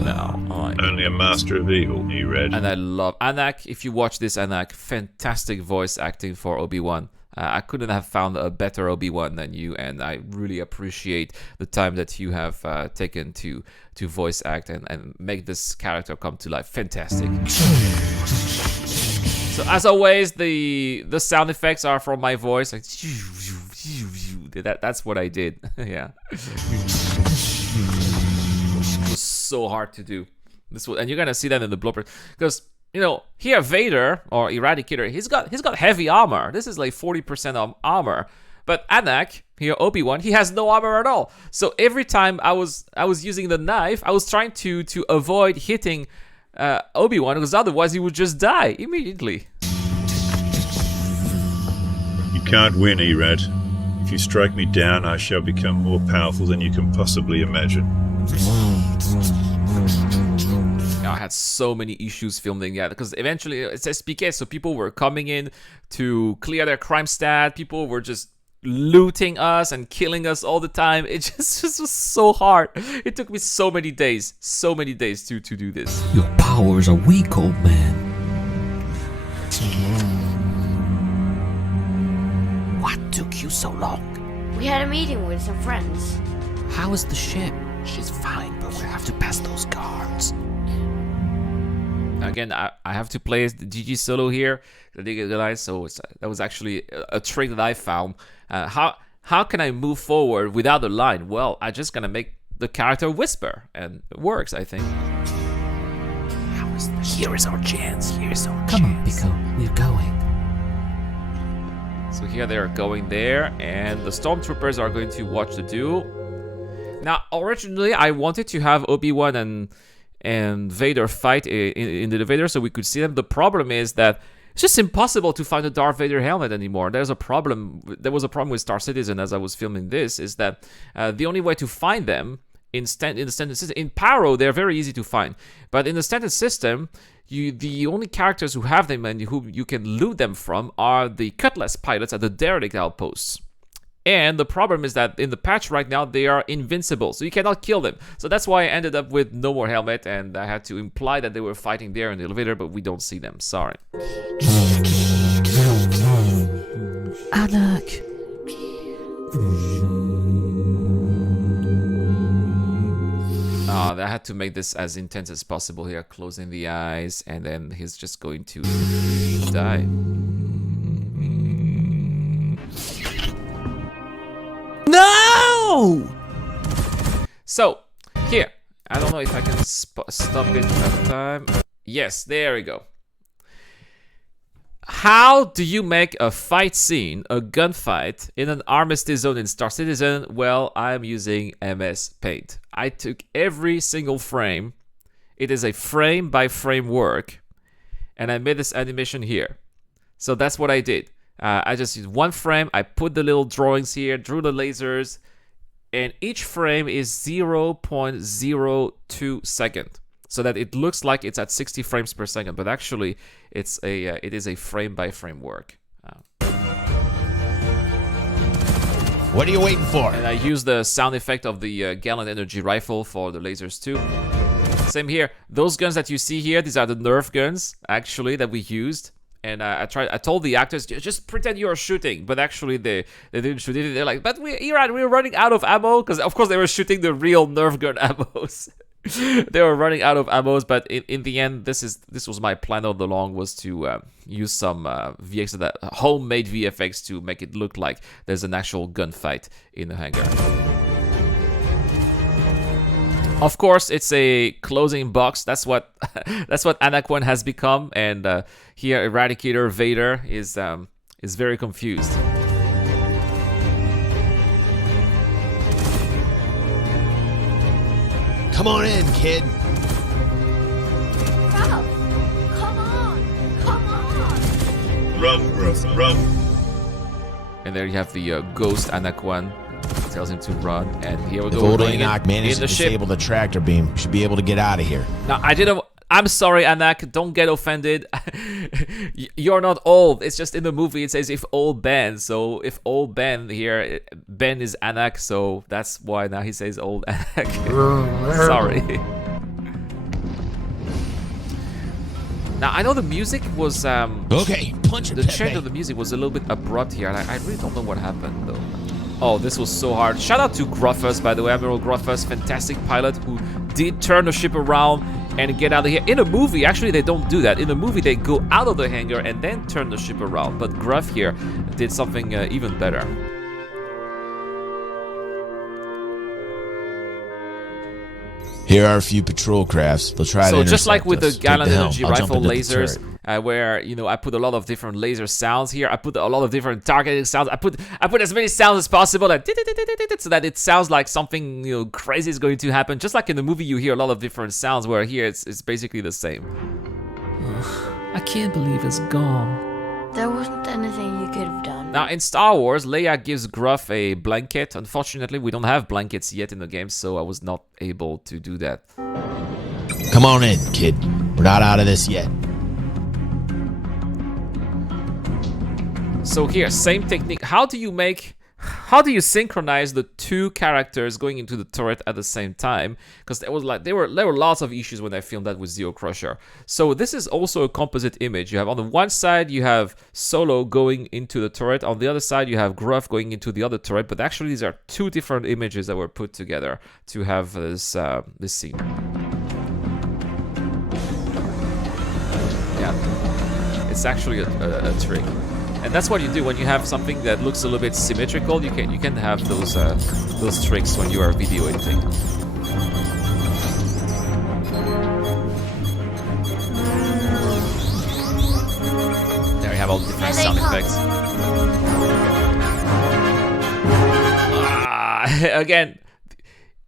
Only a master of evil, he read. And I love Anak. If you watch this, Anak, fantastic voice acting for Obi-Wan. I couldn't have found a better Obi-Wan than you, and I really appreciate the time that you have taken to voice act and make this character come to life. Fantastic. So as always, the sound effects are from my voice. Like, that's what I did. Yeah. It was so hard to do. And you're gonna see that in the blooper, because you know, here Vader or Eradicator, he's got heavy armor. This is like 40% of armor. But Anak, here Obi-Wan, he has no armor at all. So every time I was using the knife, I was trying to avoid hitting Obi-Wan, because otherwise he would just die immediately. You can't win, Erad. If you strike me down, I shall become more powerful than you can possibly imagine. I had so many issues filming that, because eventually it's SPK, so people were coming in to clear their crime stat. People were just looting us and killing us all the time. It just was so hard. It took me so many days to do this. Your powers are weak, old man. What took you so long? We had a meeting with some friends. How is the ship? She's fine, but we have to pass those guards. Again, I have to play the GG solo here. So that was actually a trick that I found. How can I move forward without a line? Well, I'm just gonna make the character whisper, and it works, I think. Here is our chance. Come on, Pico. We're going. So here they are going there, and the stormtroopers are going to watch the duel. Now, originally, I wanted to have Obi-Wan and Vader fight in the elevator so we could see them. The problem is that it's just impossible to find a Darth Vader helmet anymore. There was a problem with Star Citizen as I was filming this, is that the only way to find them in the standard system, in Pyro, they're very easy to find, but in the standard system, the only characters who have them and who you can loot them from are the Cutlass pilots at the derelict outposts. And the problem is that in the patch right now, they are invincible, so you cannot kill them. So that's why I ended up with no more helmet, and I had to imply that they were fighting there in the elevator, but we don't see them. Sorry. Anak. I had to make this as intense as possible here, closing the eyes, and then he's just going to die. No! So, here. I don't know if I can stop it at time. Yes, there we go. How do you make a fight scene, a gunfight, in an armistice zone in Star Citizen? Well, I'm using MS Paint. I took every single frame. It is a frame-by-frame work. And I made this animation here. So that's what I did. I just used one frame. I put the little drawings here, drew the lasers. And each frame is 0.02 second. So that it looks like it's at 60 frames per second, but actually it is a frame-by-frame work. What are you waiting for? And I use the sound effect of the Gallant Energy Rifle for the lasers too. Same here. Those guns that you see here, these are the Nerf guns, actually, that we used. And I told the actors, just pretend you're shooting, but actually they didn't shoot it. They're like, but we're running out of ammo, because of course they were shooting the real Nerf gun ammos. They were running out of ammos, but in the end, this was my plan all along, was to use some VFX, that homemade VFX, to make it look like there's an actual gunfight in the hangar. Of course, it's a closing box. That's what Anak One has become, and here Eradicator Vader is very confused. Come on in, kid. Run, Gruff, run. And there you have the ghost Anak 1. Tells him to run, and here we If go. old Going Enoch managed to in the ship. disable the tractor beam, should be able to get out of here. Now, I'm sorry, Anak. Don't get offended. You're not old. It's just in the movie it says if old Ben. So if old Ben here, Ben is Anak. So that's why now he says old Anak. Sorry. Now I know the music was Okay, punch it, the Pepe. change of the music was a little bit abrupt here, and I really don't know what happened though. Oh, this was so hard. Shout out to Gruffus, by the way, Admiral Gruffus, fantastic pilot who did turn the ship around and get out of here. In a movie, actually, they don't do that. In a movie, they go out of the hangar and then turn the ship around. But Gruff here did something even better. Here are a few patrol crafts. They'll try to So just like intercept with the us. Take Gallon helm. Energy I'll jump rifle into the lasers, turret. where I put a lot of different laser sounds here. I put a lot of different targeting sounds. I put as many sounds as possible that so that it sounds like something crazy is going to happen. Just like in the movie, you hear a lot of different sounds. Where here it's basically the same. I can't believe it's gone. There wasn't anything you could have done. Now in Star Wars, Leia gives Gruff a blanket. Unfortunately, we don't have blankets yet in the game, so I was not able to do that. Come on in, kid. We're not out of this yet. So here, same technique. How do you synchronize the two characters going into the turret at the same time? Because there were lots of issues when I filmed that with Zeo Crusher. So this is also a composite image. You have on the one side you have Solo going into the turret. On the other side you have Gruff going into the other turret. But actually these are two different images that were put together to have this scene. Yeah, it's actually a trick. And that's what you do when you have something that looks a little bit symmetrical. You can have those tricks when you are video editing. There you have all the different sound effects. Again,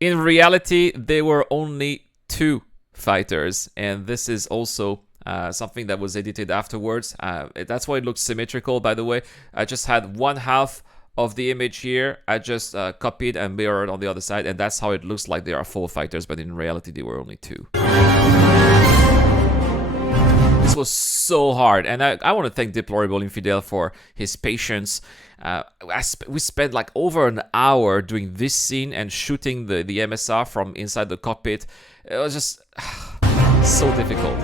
in reality, there were only 2 fighters, and this is also something that was edited afterwards. That's why it looks symmetrical, by the way. I just had one half of the image here. I just copied and mirrored on the other side, and that's how it looks like there are 4 fighters, but in reality there were only 2. This was so hard, and I want to thank Deplorable Infidel for his patience. We spent like over an hour doing this scene and shooting the MSR from inside the cockpit. It was just so difficult.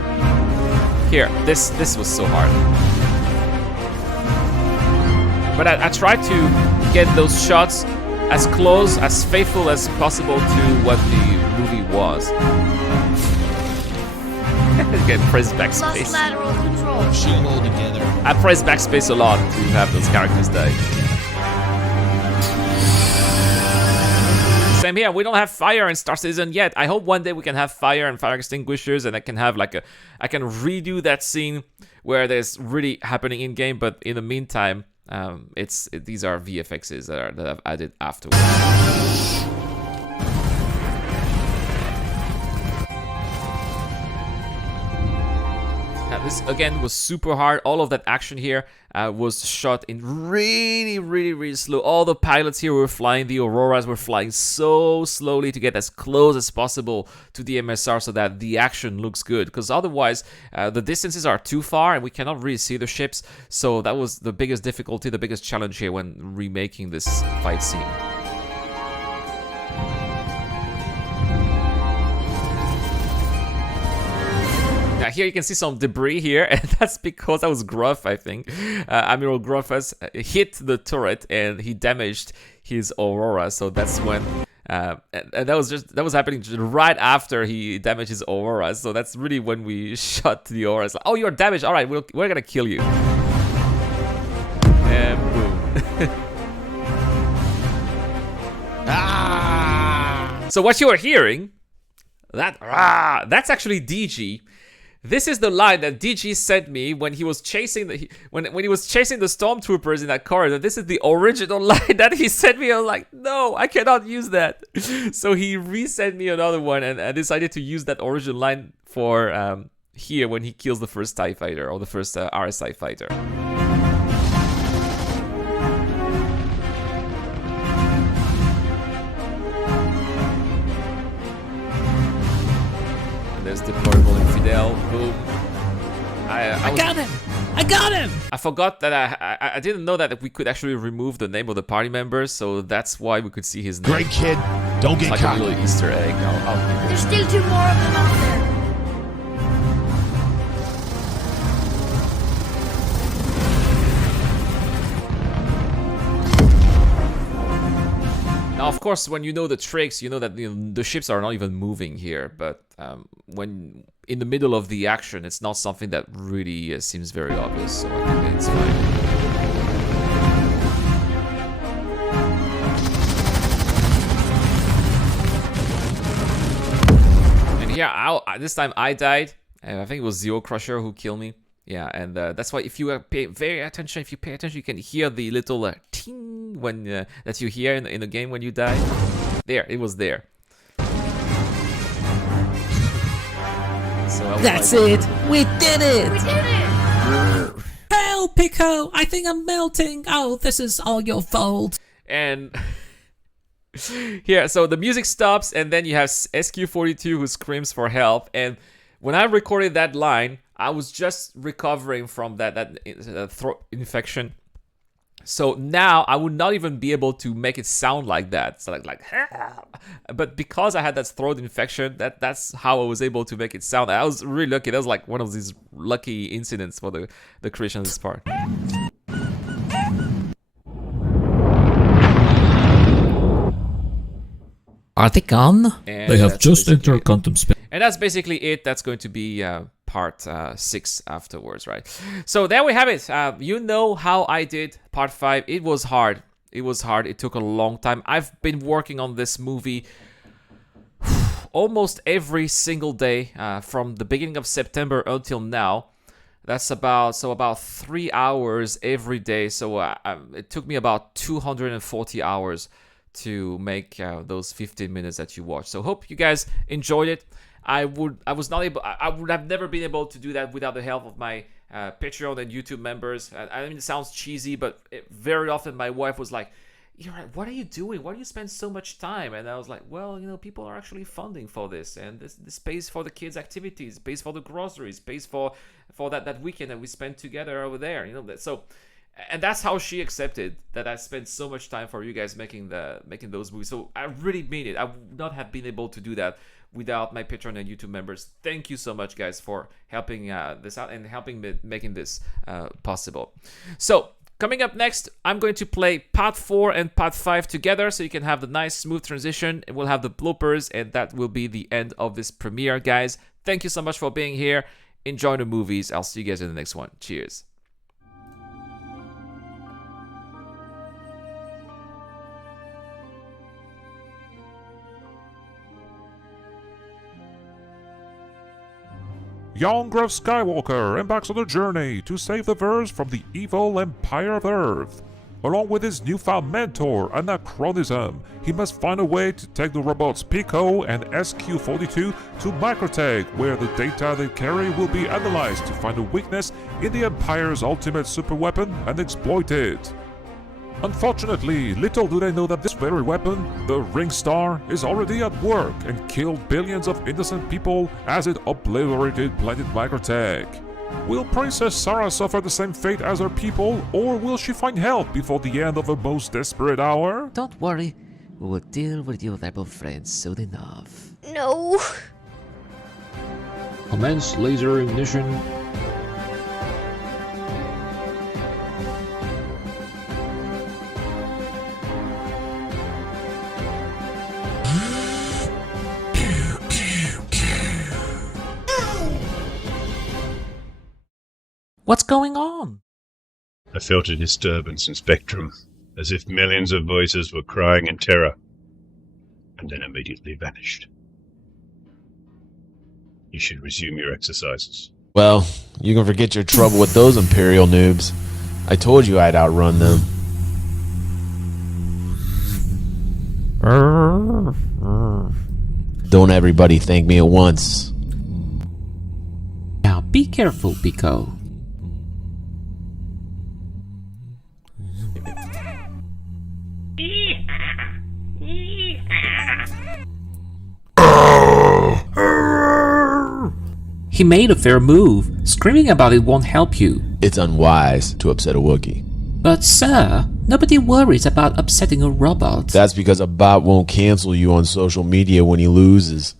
Here, this was so hard. But I tried to get those shots as close, as faithful as possible to what the movie was. Again, press Lost backspace. lateral control. Shield all together. I press backspace a lot to have those characters die. Same here, we don't have fire in Star Citizen yet. I hope one day we can have fire and fire extinguishers, and I can have I can redo that scene where there's really happening in game. But in the meantime, these are VFXs that I've added afterwards. Now this again was super hard. All of that action here was shot in really slow. All the pilots here were flying, the Auroras were flying so slowly to get as close as possible to the MSR so that the action looks good. Because otherwise, the distances are too far and we cannot really see the ships. So that was the biggest difficulty, the biggest challenge here when remaking this fight scene. Now here you can see some debris here, and that's because that was Gruff, I think. Admiral Gruff has hit the turret and he damaged his Aurora, so that's when and that was happening right after he damaged his Aurora, so that's really when we shot the Aurora. It's like, oh, you're damaged, all right, we're gonna kill you. And boom. So what you are hearing, that's actually DG. This is the line that DG sent me when he was chasing when he was chasing the stormtroopers in that corridor. This is the original line that he sent me. I was like, no, I cannot use that. So he resent me another one, and I decided to use that original line for here when he kills the first TIE fighter or the first RSI fighter. this deployable infidel. Boom. I got him! I got him! I forgot that I didn't know that we could actually remove the name of the party members, so that's why we could see his name. Great kid. Don't get Like cocky. a little Easter egg. I'll There's still 2 more of them out there. Now, of course, when you know the tricks, you know that the ships are not even moving here. But when in the middle of the action, it's not something that really seems very obvious. So I think it's fine. And yeah, this time I died. I think it was Zero Crusher who killed me. Yeah, and that's why if you pay attention, you can hear the little ting when that you hear in the game when you die. There, it was there. So That's it! We did it! We did it! Help, Pico! I think I'm melting! Oh, this is all your fault! And here, so the music stops, and then you have SQ-42 who screams for help. And when I recorded that line, I was just recovering from that throat infection. So now I would not even be able to make it sound like that. So like but because I had that throat infection, that's how I was able to make it sound. I was really lucky. That was like one of these lucky incidents for the creation of this part. Are they gone? And They have that's just basically entered it. quantum space. And that's basically it. That's going to be part 6 afterwards, right? So there we have it. You know how I did part 5. It was hard. It was hard. It took a long time. I've been working on this movie almost every single day from the beginning of September until now. That's about 3 hours every day. So it took me about 240 hours to make those 15 minutes that you watched. So hope you guys enjoyed it. I would have never been able to do that without the help of my Patreon and YouTube members. I mean, it sounds cheesy, but very often my wife was like, what are you doing? Why do you spend so much time? And I was like, well, people are actually funding for this, and this pays for the kids' activities, pays for the groceries, pays for that weekend that we spent together over there. So. And that's how she accepted that I spent so much time for you guys making those movies. So I really mean it. I would not have been able to do that without my Patreon and YouTube members. Thank you so much, guys, for helping this out and helping me making this possible. So coming up next, I'm going to play part 4 and part 5 together so you can have the nice smooth transition. And we'll have the bloopers, and that will be the end of this premiere, guys. Thank you so much for being here. Enjoy the movies. I'll see you guys in the next one. Cheers. Young Gruff Skywalker embarks on a journey to save the verse from the evil Empire of Earth. Along with his newfound mentor, Anachronism, he must find a way to take the robots Pico and SQ-42 to Microtech, where the data they carry will be analyzed to find a weakness in the Empire's ultimate superweapon and exploit it. Unfortunately, little do they know that this very weapon, the Ring Star, is already at work and killed billions of innocent people as it obliterated planet Microtech. Will Princess Sarah suffer the same fate as her people, or will she find help before the end of her most desperate hour? Don't worry, we will deal with your rebel friends soon enough. No. Commence laser ignition. What's going on? I felt a disturbance in spectrum, as if millions of voices were crying in terror, and then immediately vanished. You should resume your exercises. Well, you can forget your trouble with those Imperial noobs. I told you I'd outrun them. Don't everybody thank me at once. Now be careful, Pico. He made a fair move. Screaming about it won't help you. It's unwise to upset a Wookiee. But sir, nobody worries about upsetting a robot. That's because a bot won't cancel you on social media when he loses.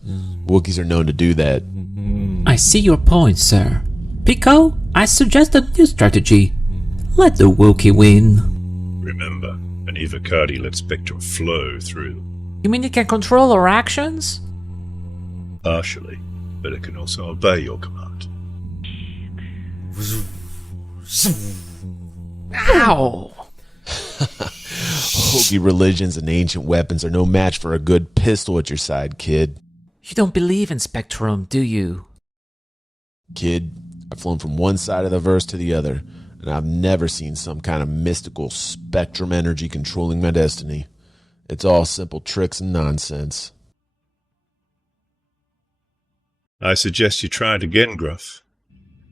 Wookiees are known to do that. I see your point, sir. Pico, I suggest a new strategy. Let the Wookiee win. Remember, an Evocati lets Spectrum flow through You mean it can control our actions? partially, but it can also obey your command. Ow! Wookiee religions and ancient weapons are no match for a good pistol at your side, kid. You don't believe in Spectrum, do you? Kid, I've flown from one side of the verse to the other, and I've never seen some kind of mystical spectrum energy controlling my destiny. It's all simple tricks and nonsense. I suggest you try it again, Gruff.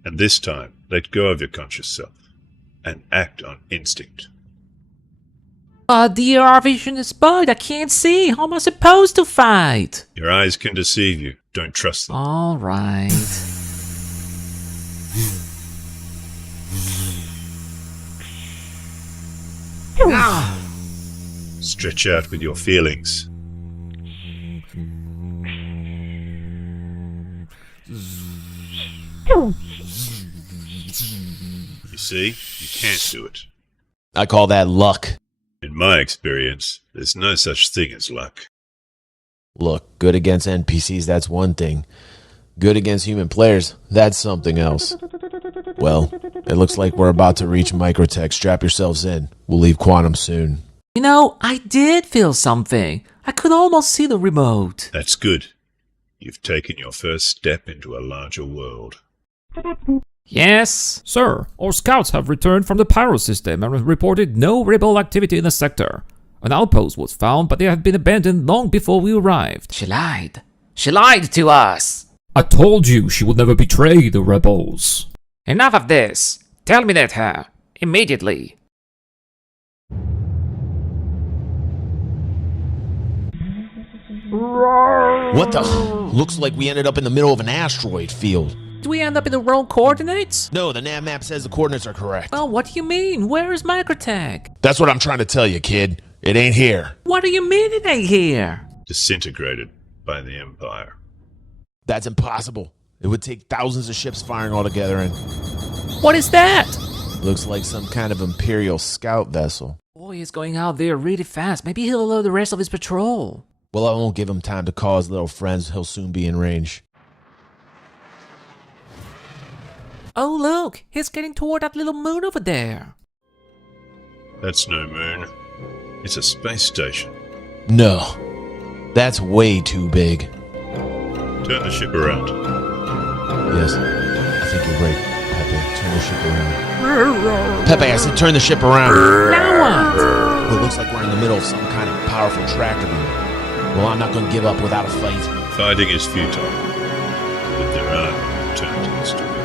And this time, let go of your conscious self and act on instinct. But the AR vision is bugged. I can't see. How am I supposed to fight? Your eyes can deceive you. Don't trust them. All right. Stretch out with your feelings. You see, you can't do it. I call that luck. In my experience, there's no such thing as luck. Look, good against NPCs, that's one thing. Good against human players, that's something else. Well, it looks like we're about to reach Microtech. Strap yourselves in. We'll leave Quantum soon. You know, I did feel something. I could almost see the remote. That's good. You've taken your first step into a larger world. Yes? Sir, our scouts have returned from the Pyro system and reported no rebel activity in the sector. An outpost was found, but they had been abandoned long before we arrived. She lied. She lied to us. I told you she would never betray the rebels. Enough of this. Terminate her. Immediately. What the? Looks like we ended up in the middle of an asteroid field. Did we end up in the wrong coordinates? No, the nav map says the coordinates are correct. Well, what do you mean? Where is Microtech? That's what I'm trying to tell you, kid. It ain't here. What do you mean it ain't here? Disintegrated by the Empire. That's impossible. It would take thousands of ships firing all together and... What is that? Looks like some kind of Imperial scout vessel. Boy, he's going out there really fast. Maybe he'll alert the rest of his patrol. Well, I won't give him time to call his little friends. He'll soon be in range. Oh, look. He's getting toward that little moon over there. That's no moon. It's a space station. No. That's way too big. Turn the ship around. Yes, I think you're right, Pepe. Turn the ship around. Pepe, I said turn the ship around. Now what? It looks like we're in the middle of some kind of powerful tractor beam. Well, I'm not going to give up without a fight. Fighting is futile, but there are alternatives to it.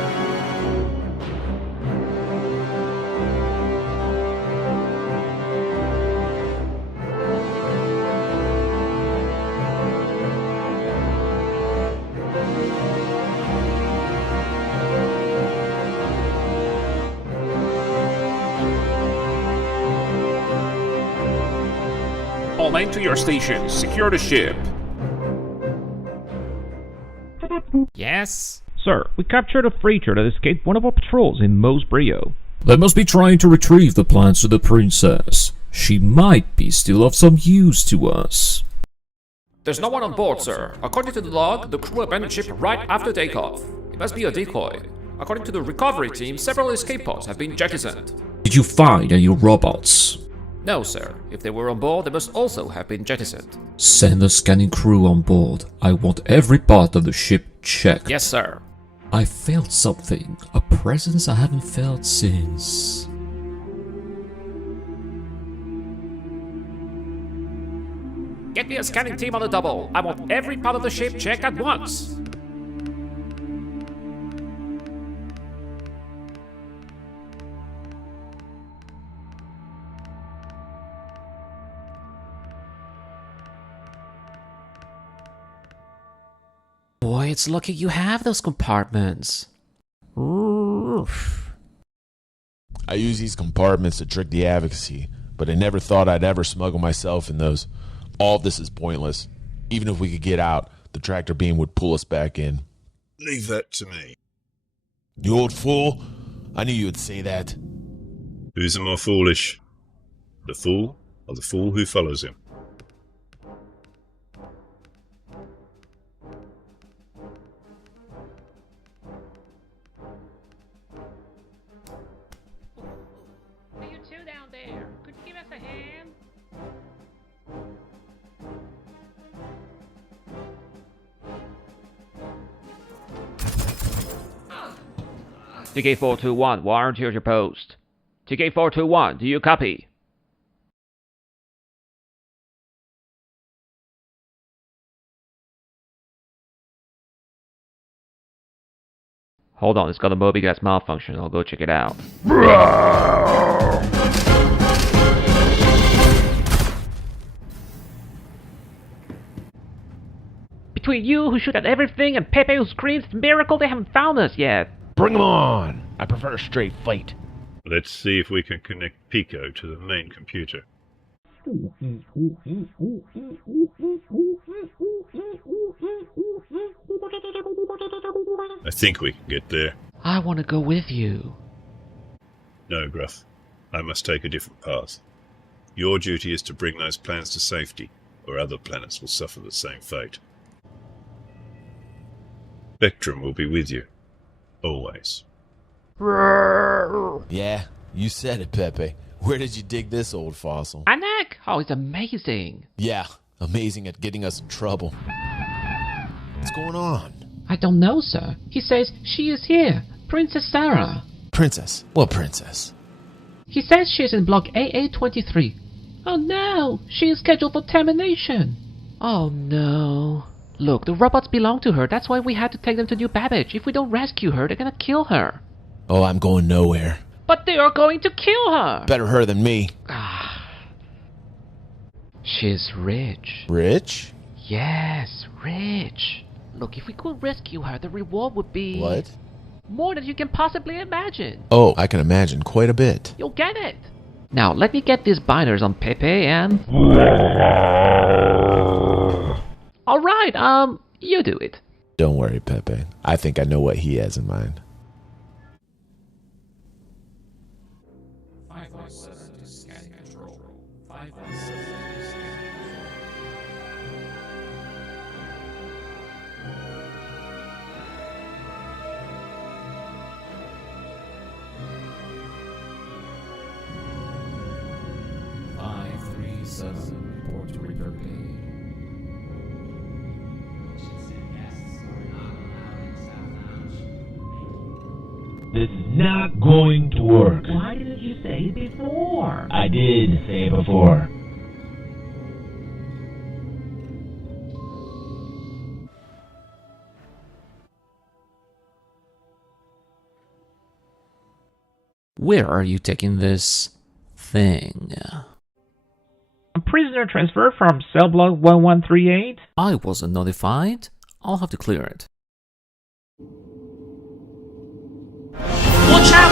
All men to your stations. Secure the ship. Yes? Sir, we captured a freighter that escaped one of our patrols in Mos Brio. They must be trying to retrieve the plans to the princess. She might be still of some use to us. There's no one on board, sir. According to the log, the crew abandoned ship right after takeoff. It must be a decoy. According to the recovery team, several escape pods have been jettisoned. Did you find any robots? No, sir. If they were on board, they must also have been jettisoned. Send a scanning crew on board. I want every part of the ship checked. Yes, sir. I felt something. A presence I haven't felt since. Get me a scanning team on the double. I want every part of the ship checked at once. Boy, it's lucky you have those compartments. I use these compartments to trick the advocacy, but I never thought I'd ever smuggle myself in those. All of this is pointless. Even if we could get out, the tractor beam would pull us back in. Leave that to me. You old fool! I knew you would say that. Who's the more foolish? The fool or the fool who follows him? You two down there, could you give us a hand? TK421, warrant here's your post. TK421, do you copy? Hold on, it's got a Moby Gas malfunction. I'll go check it out. Between you, who shoot at everything, and Pepe, who screams, it's a miracle they haven't found us yet. Bring 'em on! I prefer a straight fight. Let's see if we can connect Pico to the main computer. I think we can get there. I want to go with you. No, Gruff. I must take a different path. Your duty is to bring those plans to safety, or other planets will suffer the same fate. Spectrum will be with you. Always. Yeah, you said it, Pepe. Where did you dig this old fossil? Anak! Oh, it's amazing. Yeah, amazing at getting us in trouble. What's going on? I don't know, sir. He says she is here. Princess Sarah. Princess? What princess? He says she is in block AA23. Oh no! She is scheduled for termination. Oh no. Look, the robots belong to her. That's why we had to take them to New Babbage. If we don't rescue her, they're gonna kill her. Oh, I'm going nowhere. But they are going to kill her! Better her than me. She's rich. Rich? Yes, rich. Look, if we could rescue her, the reward would be... What? More than you can possibly imagine. Oh, I can imagine quite a bit. You'll get it. Now, let me get these binders on Pepe and... Alright, you do it. Don't worry, Pepe. I think I know what he has in mind. 517 to scan control. 517 to scan. Report to repair pay. This is not going to work. Why didn't you say it before? I did say it before. Where are you taking this thing? A prisoner transferred from cell block 1138? I wasn't notified. I'll have to clear it. Watch out,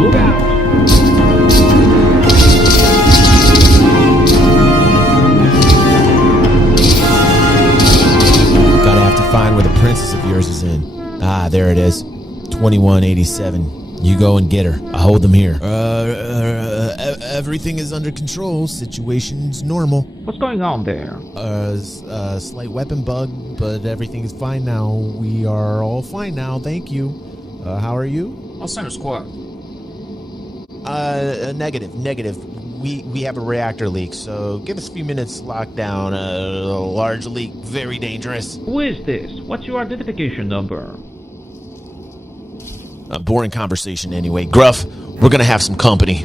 Look out! Gotta have to find where the princess of yours is in. Ah, there it is. 2187. You go and get her. I hold them here. Everything is under control. Situation's normal. What's going on there? Slight weapon bug, but everything is fine now. We are all fine now, thank you. How are you? I'll send a squad. Negative. We have a reactor leak, so give us a few minutes to lock down. A large leak, very dangerous. Who is this? What's your identification number? A boring conversation anyway. Gruff, we're gonna have some company.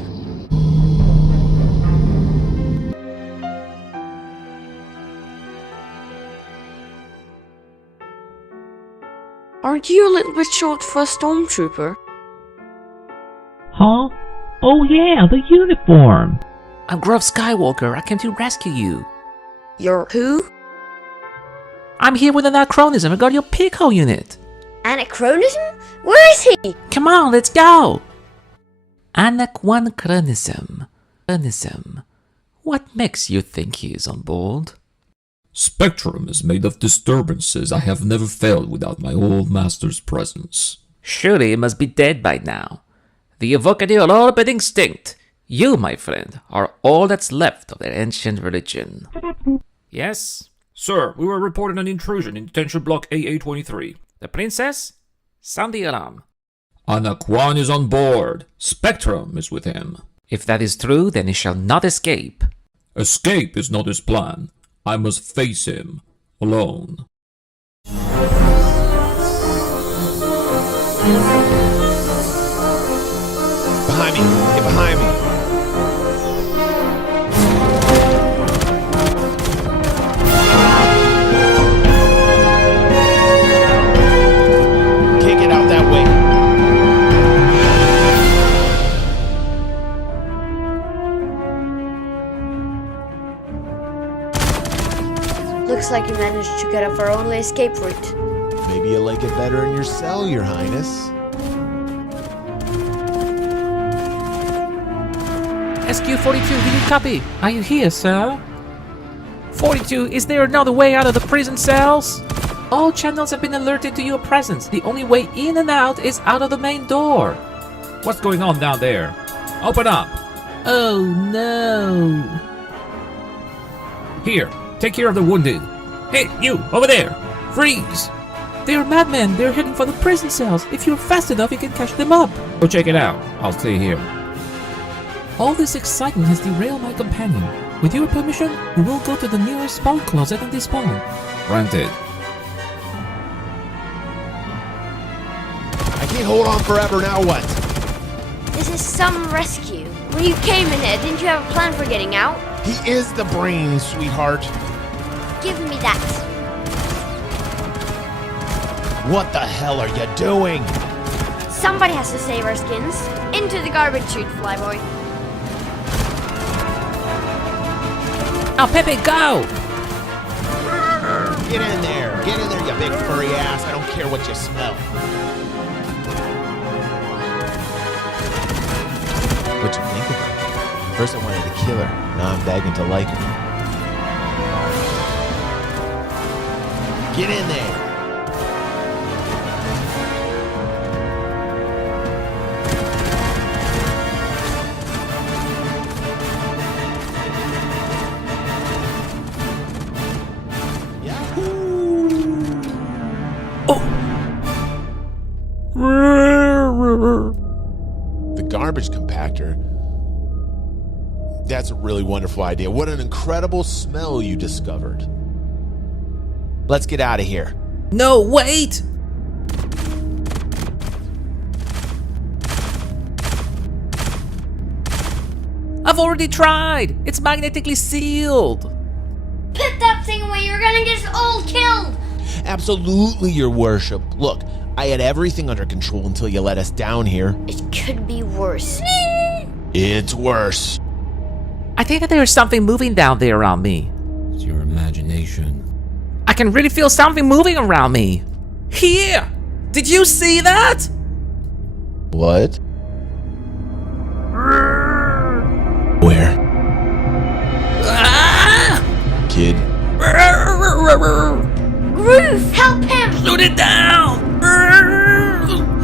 Aren't you a little bit short for a stormtrooper? Huh? Oh yeah, the uniform! I'm Gruff Skywalker. I came to rescue you. You're who? I'm here with an anachronism regarding your pickhole unit. Anachronism? Where is he? Come on, let's go! Anachronism. What makes you think he is on board? Spectrum is made of disturbances I have never felt without my old master's presence. Surely he must be dead by now. The evocative are all but extinct. You, my friend, are all that's left of their ancient religion. Yes? Sir, we were reporting an intrusion in detention block AA-23. The princess? Sound the alarm. Anaquan is on board. Spectrum is with him. If that is true, then he shall not escape. Escape is not his plan. I must face him alone. Behind me! Get behind me! Can't get out that way. Looks like you managed to get off our only escape route. Maybe you like it better in your cell, Your Highness. SQ-42, do you copy? Are you here, sir? 42, is there another way out of the prison cells? All channels have been alerted to your presence. The only way in and out is out of the main door. What's going on down there? Open up! Oh no. Here, take care of the wounded. Hey, you, over there! Freeze! They're madmen. They're heading for the prison cells. If you're fast enough, you can catch them up. Go check it out. I'll stay here. All this excitement has derailed my companion. With your permission, we will go to the nearest spawn closet and despawn. Granted. I can't hold on forever, now what? This is some rescue. When you came in here, didn't you have a plan for getting out? He is the brain, sweetheart. Give me that. What the hell are you doing? Somebody has to save our skins. Into the garbage chute, Flyboy. Now, Pepe, go! Get in there. Get in there, you big furry ass. I don't care what you smell. What you think of her? First I wanted to kill her. Now I'm begging to like her. Get in there. The garbage compactor. That's a really wonderful idea. What an incredible smell you discovered. Let's get out of here. No, wait! I've already tried! It's magnetically sealed! Put that thing away, you're gonna get us all killed! Absolutely, your worship. Look, I had everything under control until you let us down here. It could be worse. It's worse. I think that there's something moving down there around me. It's your imagination. I can really feel something moving around me. Here! Did you see that? What? Where? Ah! Kid? Ruth, help him! Shoot it down!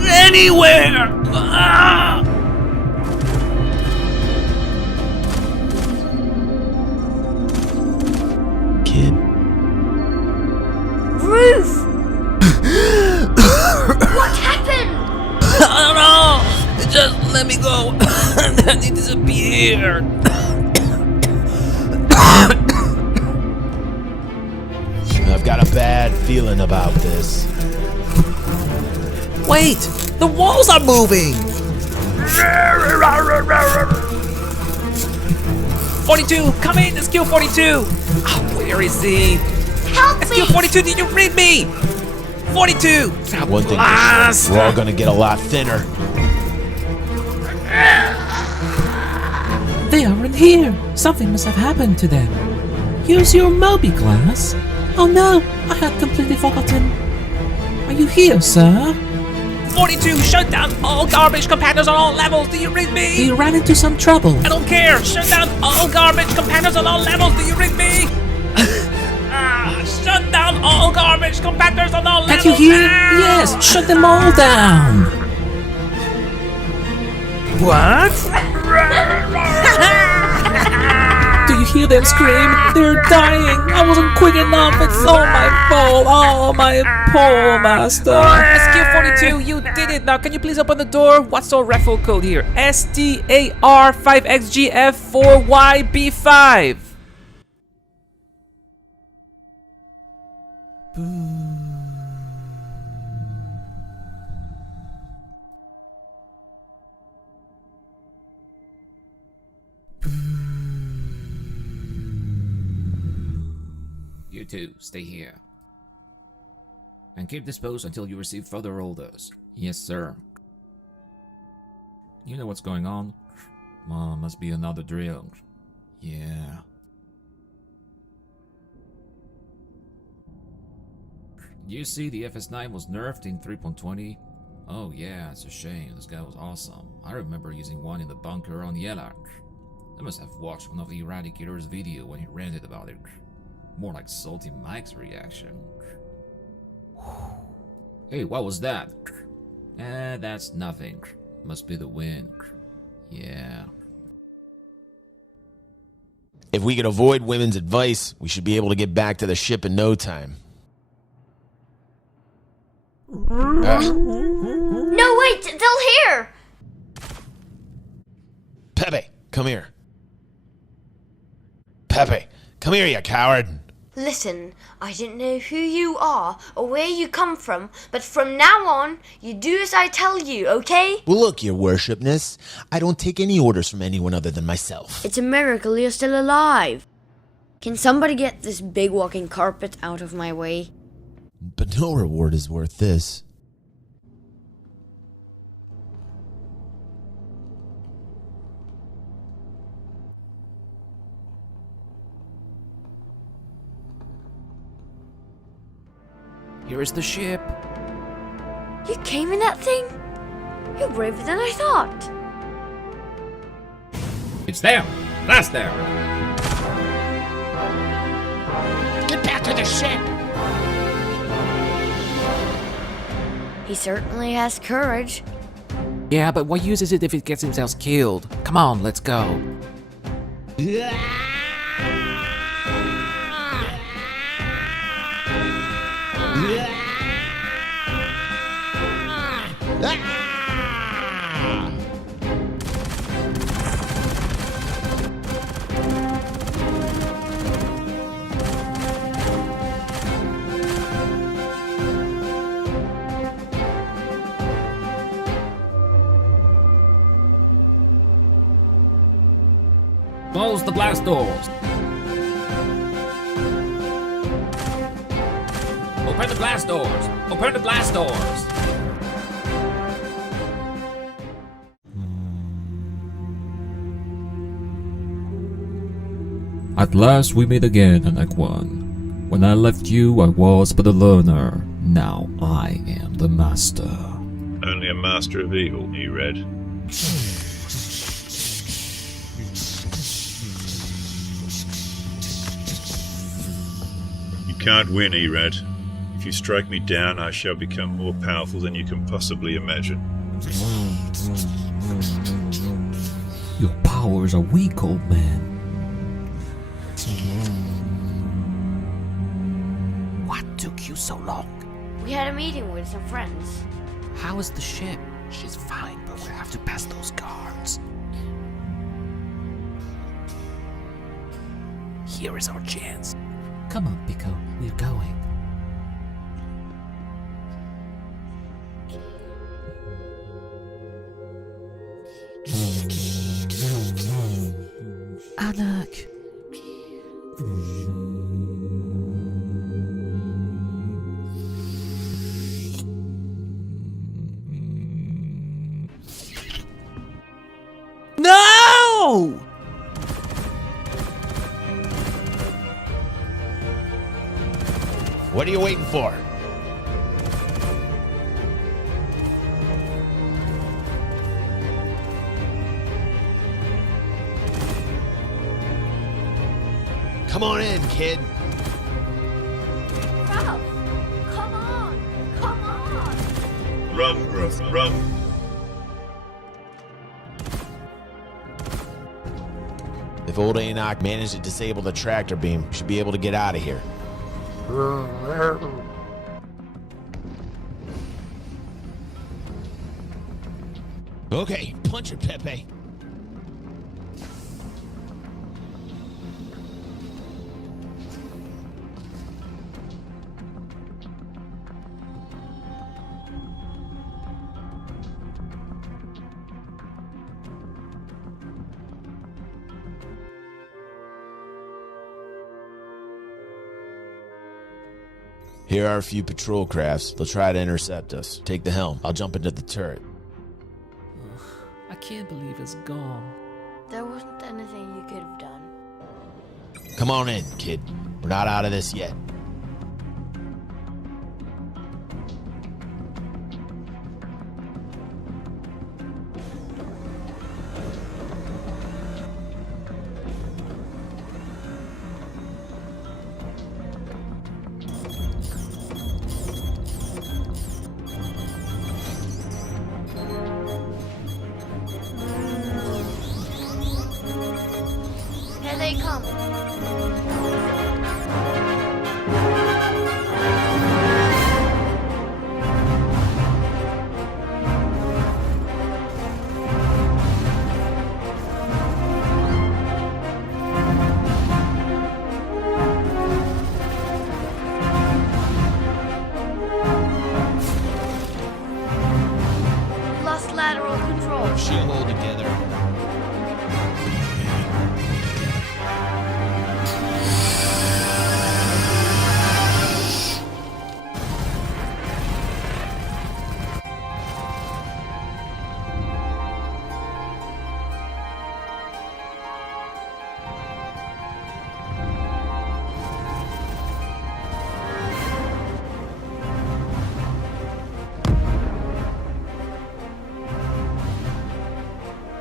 Anywhere! Ah! Kid? Ruth! What happened? I don't know! Just let me go! And then he disappeared! I've got a bad feeling about this. Wait! The walls are moving! 42! Come in! SQ-42! Oh, where is he? Help me! SQ-42, did you read me? 42! One thing for sure, we're all gonna get a lot thinner. They aren't here. Something must have happened to them. Here's your Moby class. Oh no, I had completely forgotten. Are you here, sir? 42! Shut down all garbage compactors on all levels! Do you read me? He ran into some trouble. I don't care! Shut down all garbage compactors on all levels! Do you read me? Shut down all garbage compactors on all levels! Can't you hear? Yes, shut them all down. What? Do you hear them scream? They're dying. I wasn't quick enough. It's all my fault. Oh, my poor master. SQ42, you did it! Now, can you please open the door? What's our referral code here? STAR5XGF4YB5. You two, stay here. And keep this post until you receive further orders. Yes, sir. You know what's going on? Must be another drill. Yeah. You see, the FS9 was nerfed in 3.20. Oh yeah, it's a shame. This guy was awesome. I remember using one in the bunker on Yellow. I must have watched one of the Eradicator's video when he ranted about it. More like Salty Mike's reaction. Hey, what was that? That's nothing. Must be the wind. Yeah. If we could avoid women's advice, we should be able to get back to the ship in no time. No, wait, they'll hear! Pepe, come here. Pepe, come here, you coward. Listen, I didn't know who you are or where you come from, but from now on, you do as I tell you, okay? Well, look, your worshipness. I don't take any orders from anyone other than myself. It's a miracle you're still alive. Can somebody get this big walking carpet out of my way? But no reward is worth this. Here is the ship. You came in that thing? You're braver than I thought. It's there! That's there! Get back to the ship! He certainly has courage. Yeah, but what use is it if it gets himself killed? Come on, let's go. Close the blast doors! Open the blast doors! Open the blast doors! At last we meet again, Anaquan. When I left you, I was but a learner. Now I am the master. Only a master of evil, he read. You can't win, Erad. If you strike me down, I shall become more powerful than you can possibly imagine. Your powers are weak, old man. What took you so long? We had a meeting with some friends. How is the ship? She's fine, but we'll have to pass those guards. Here is our chance. Come on, Pico, we're going. Anak. What are you waiting for? Come on in, kid. Ralph, come on! Come on! Rum, Gruff, rum. If old Enoch managed to disable the tractor beam, we should be able to get out of here. Okay, punch it, Pepe. Here are a few patrol crafts. They'll try to intercept us. Take the helm. I'll jump into the turret. I can't believe it's gone. There wasn't anything you could have done. Come on in, kid. We're not out of this yet. Here they come. Lost lateral control. She'll hold together.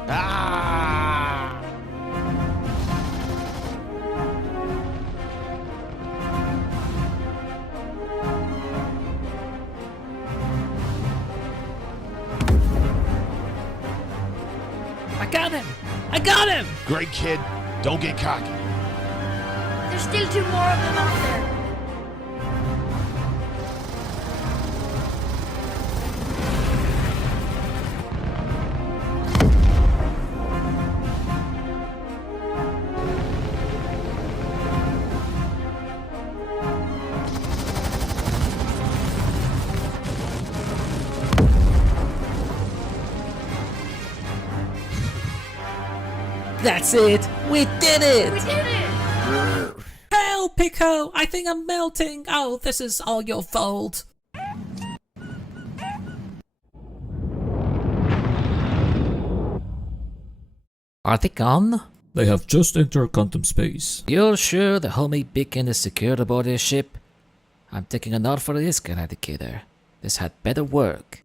Ah! I got him! I got him! Great, kid. Don't get cocky. There's still 2 more of them out there. That's it! We did it! We did it! Help, Pico! I think I'm melting! Oh, this is all your fault! Are they gone? They have just entered quantum space. You're sure the homemade beacon is secured aboard this ship? I'm taking a note for this, Eradicator. This had better work.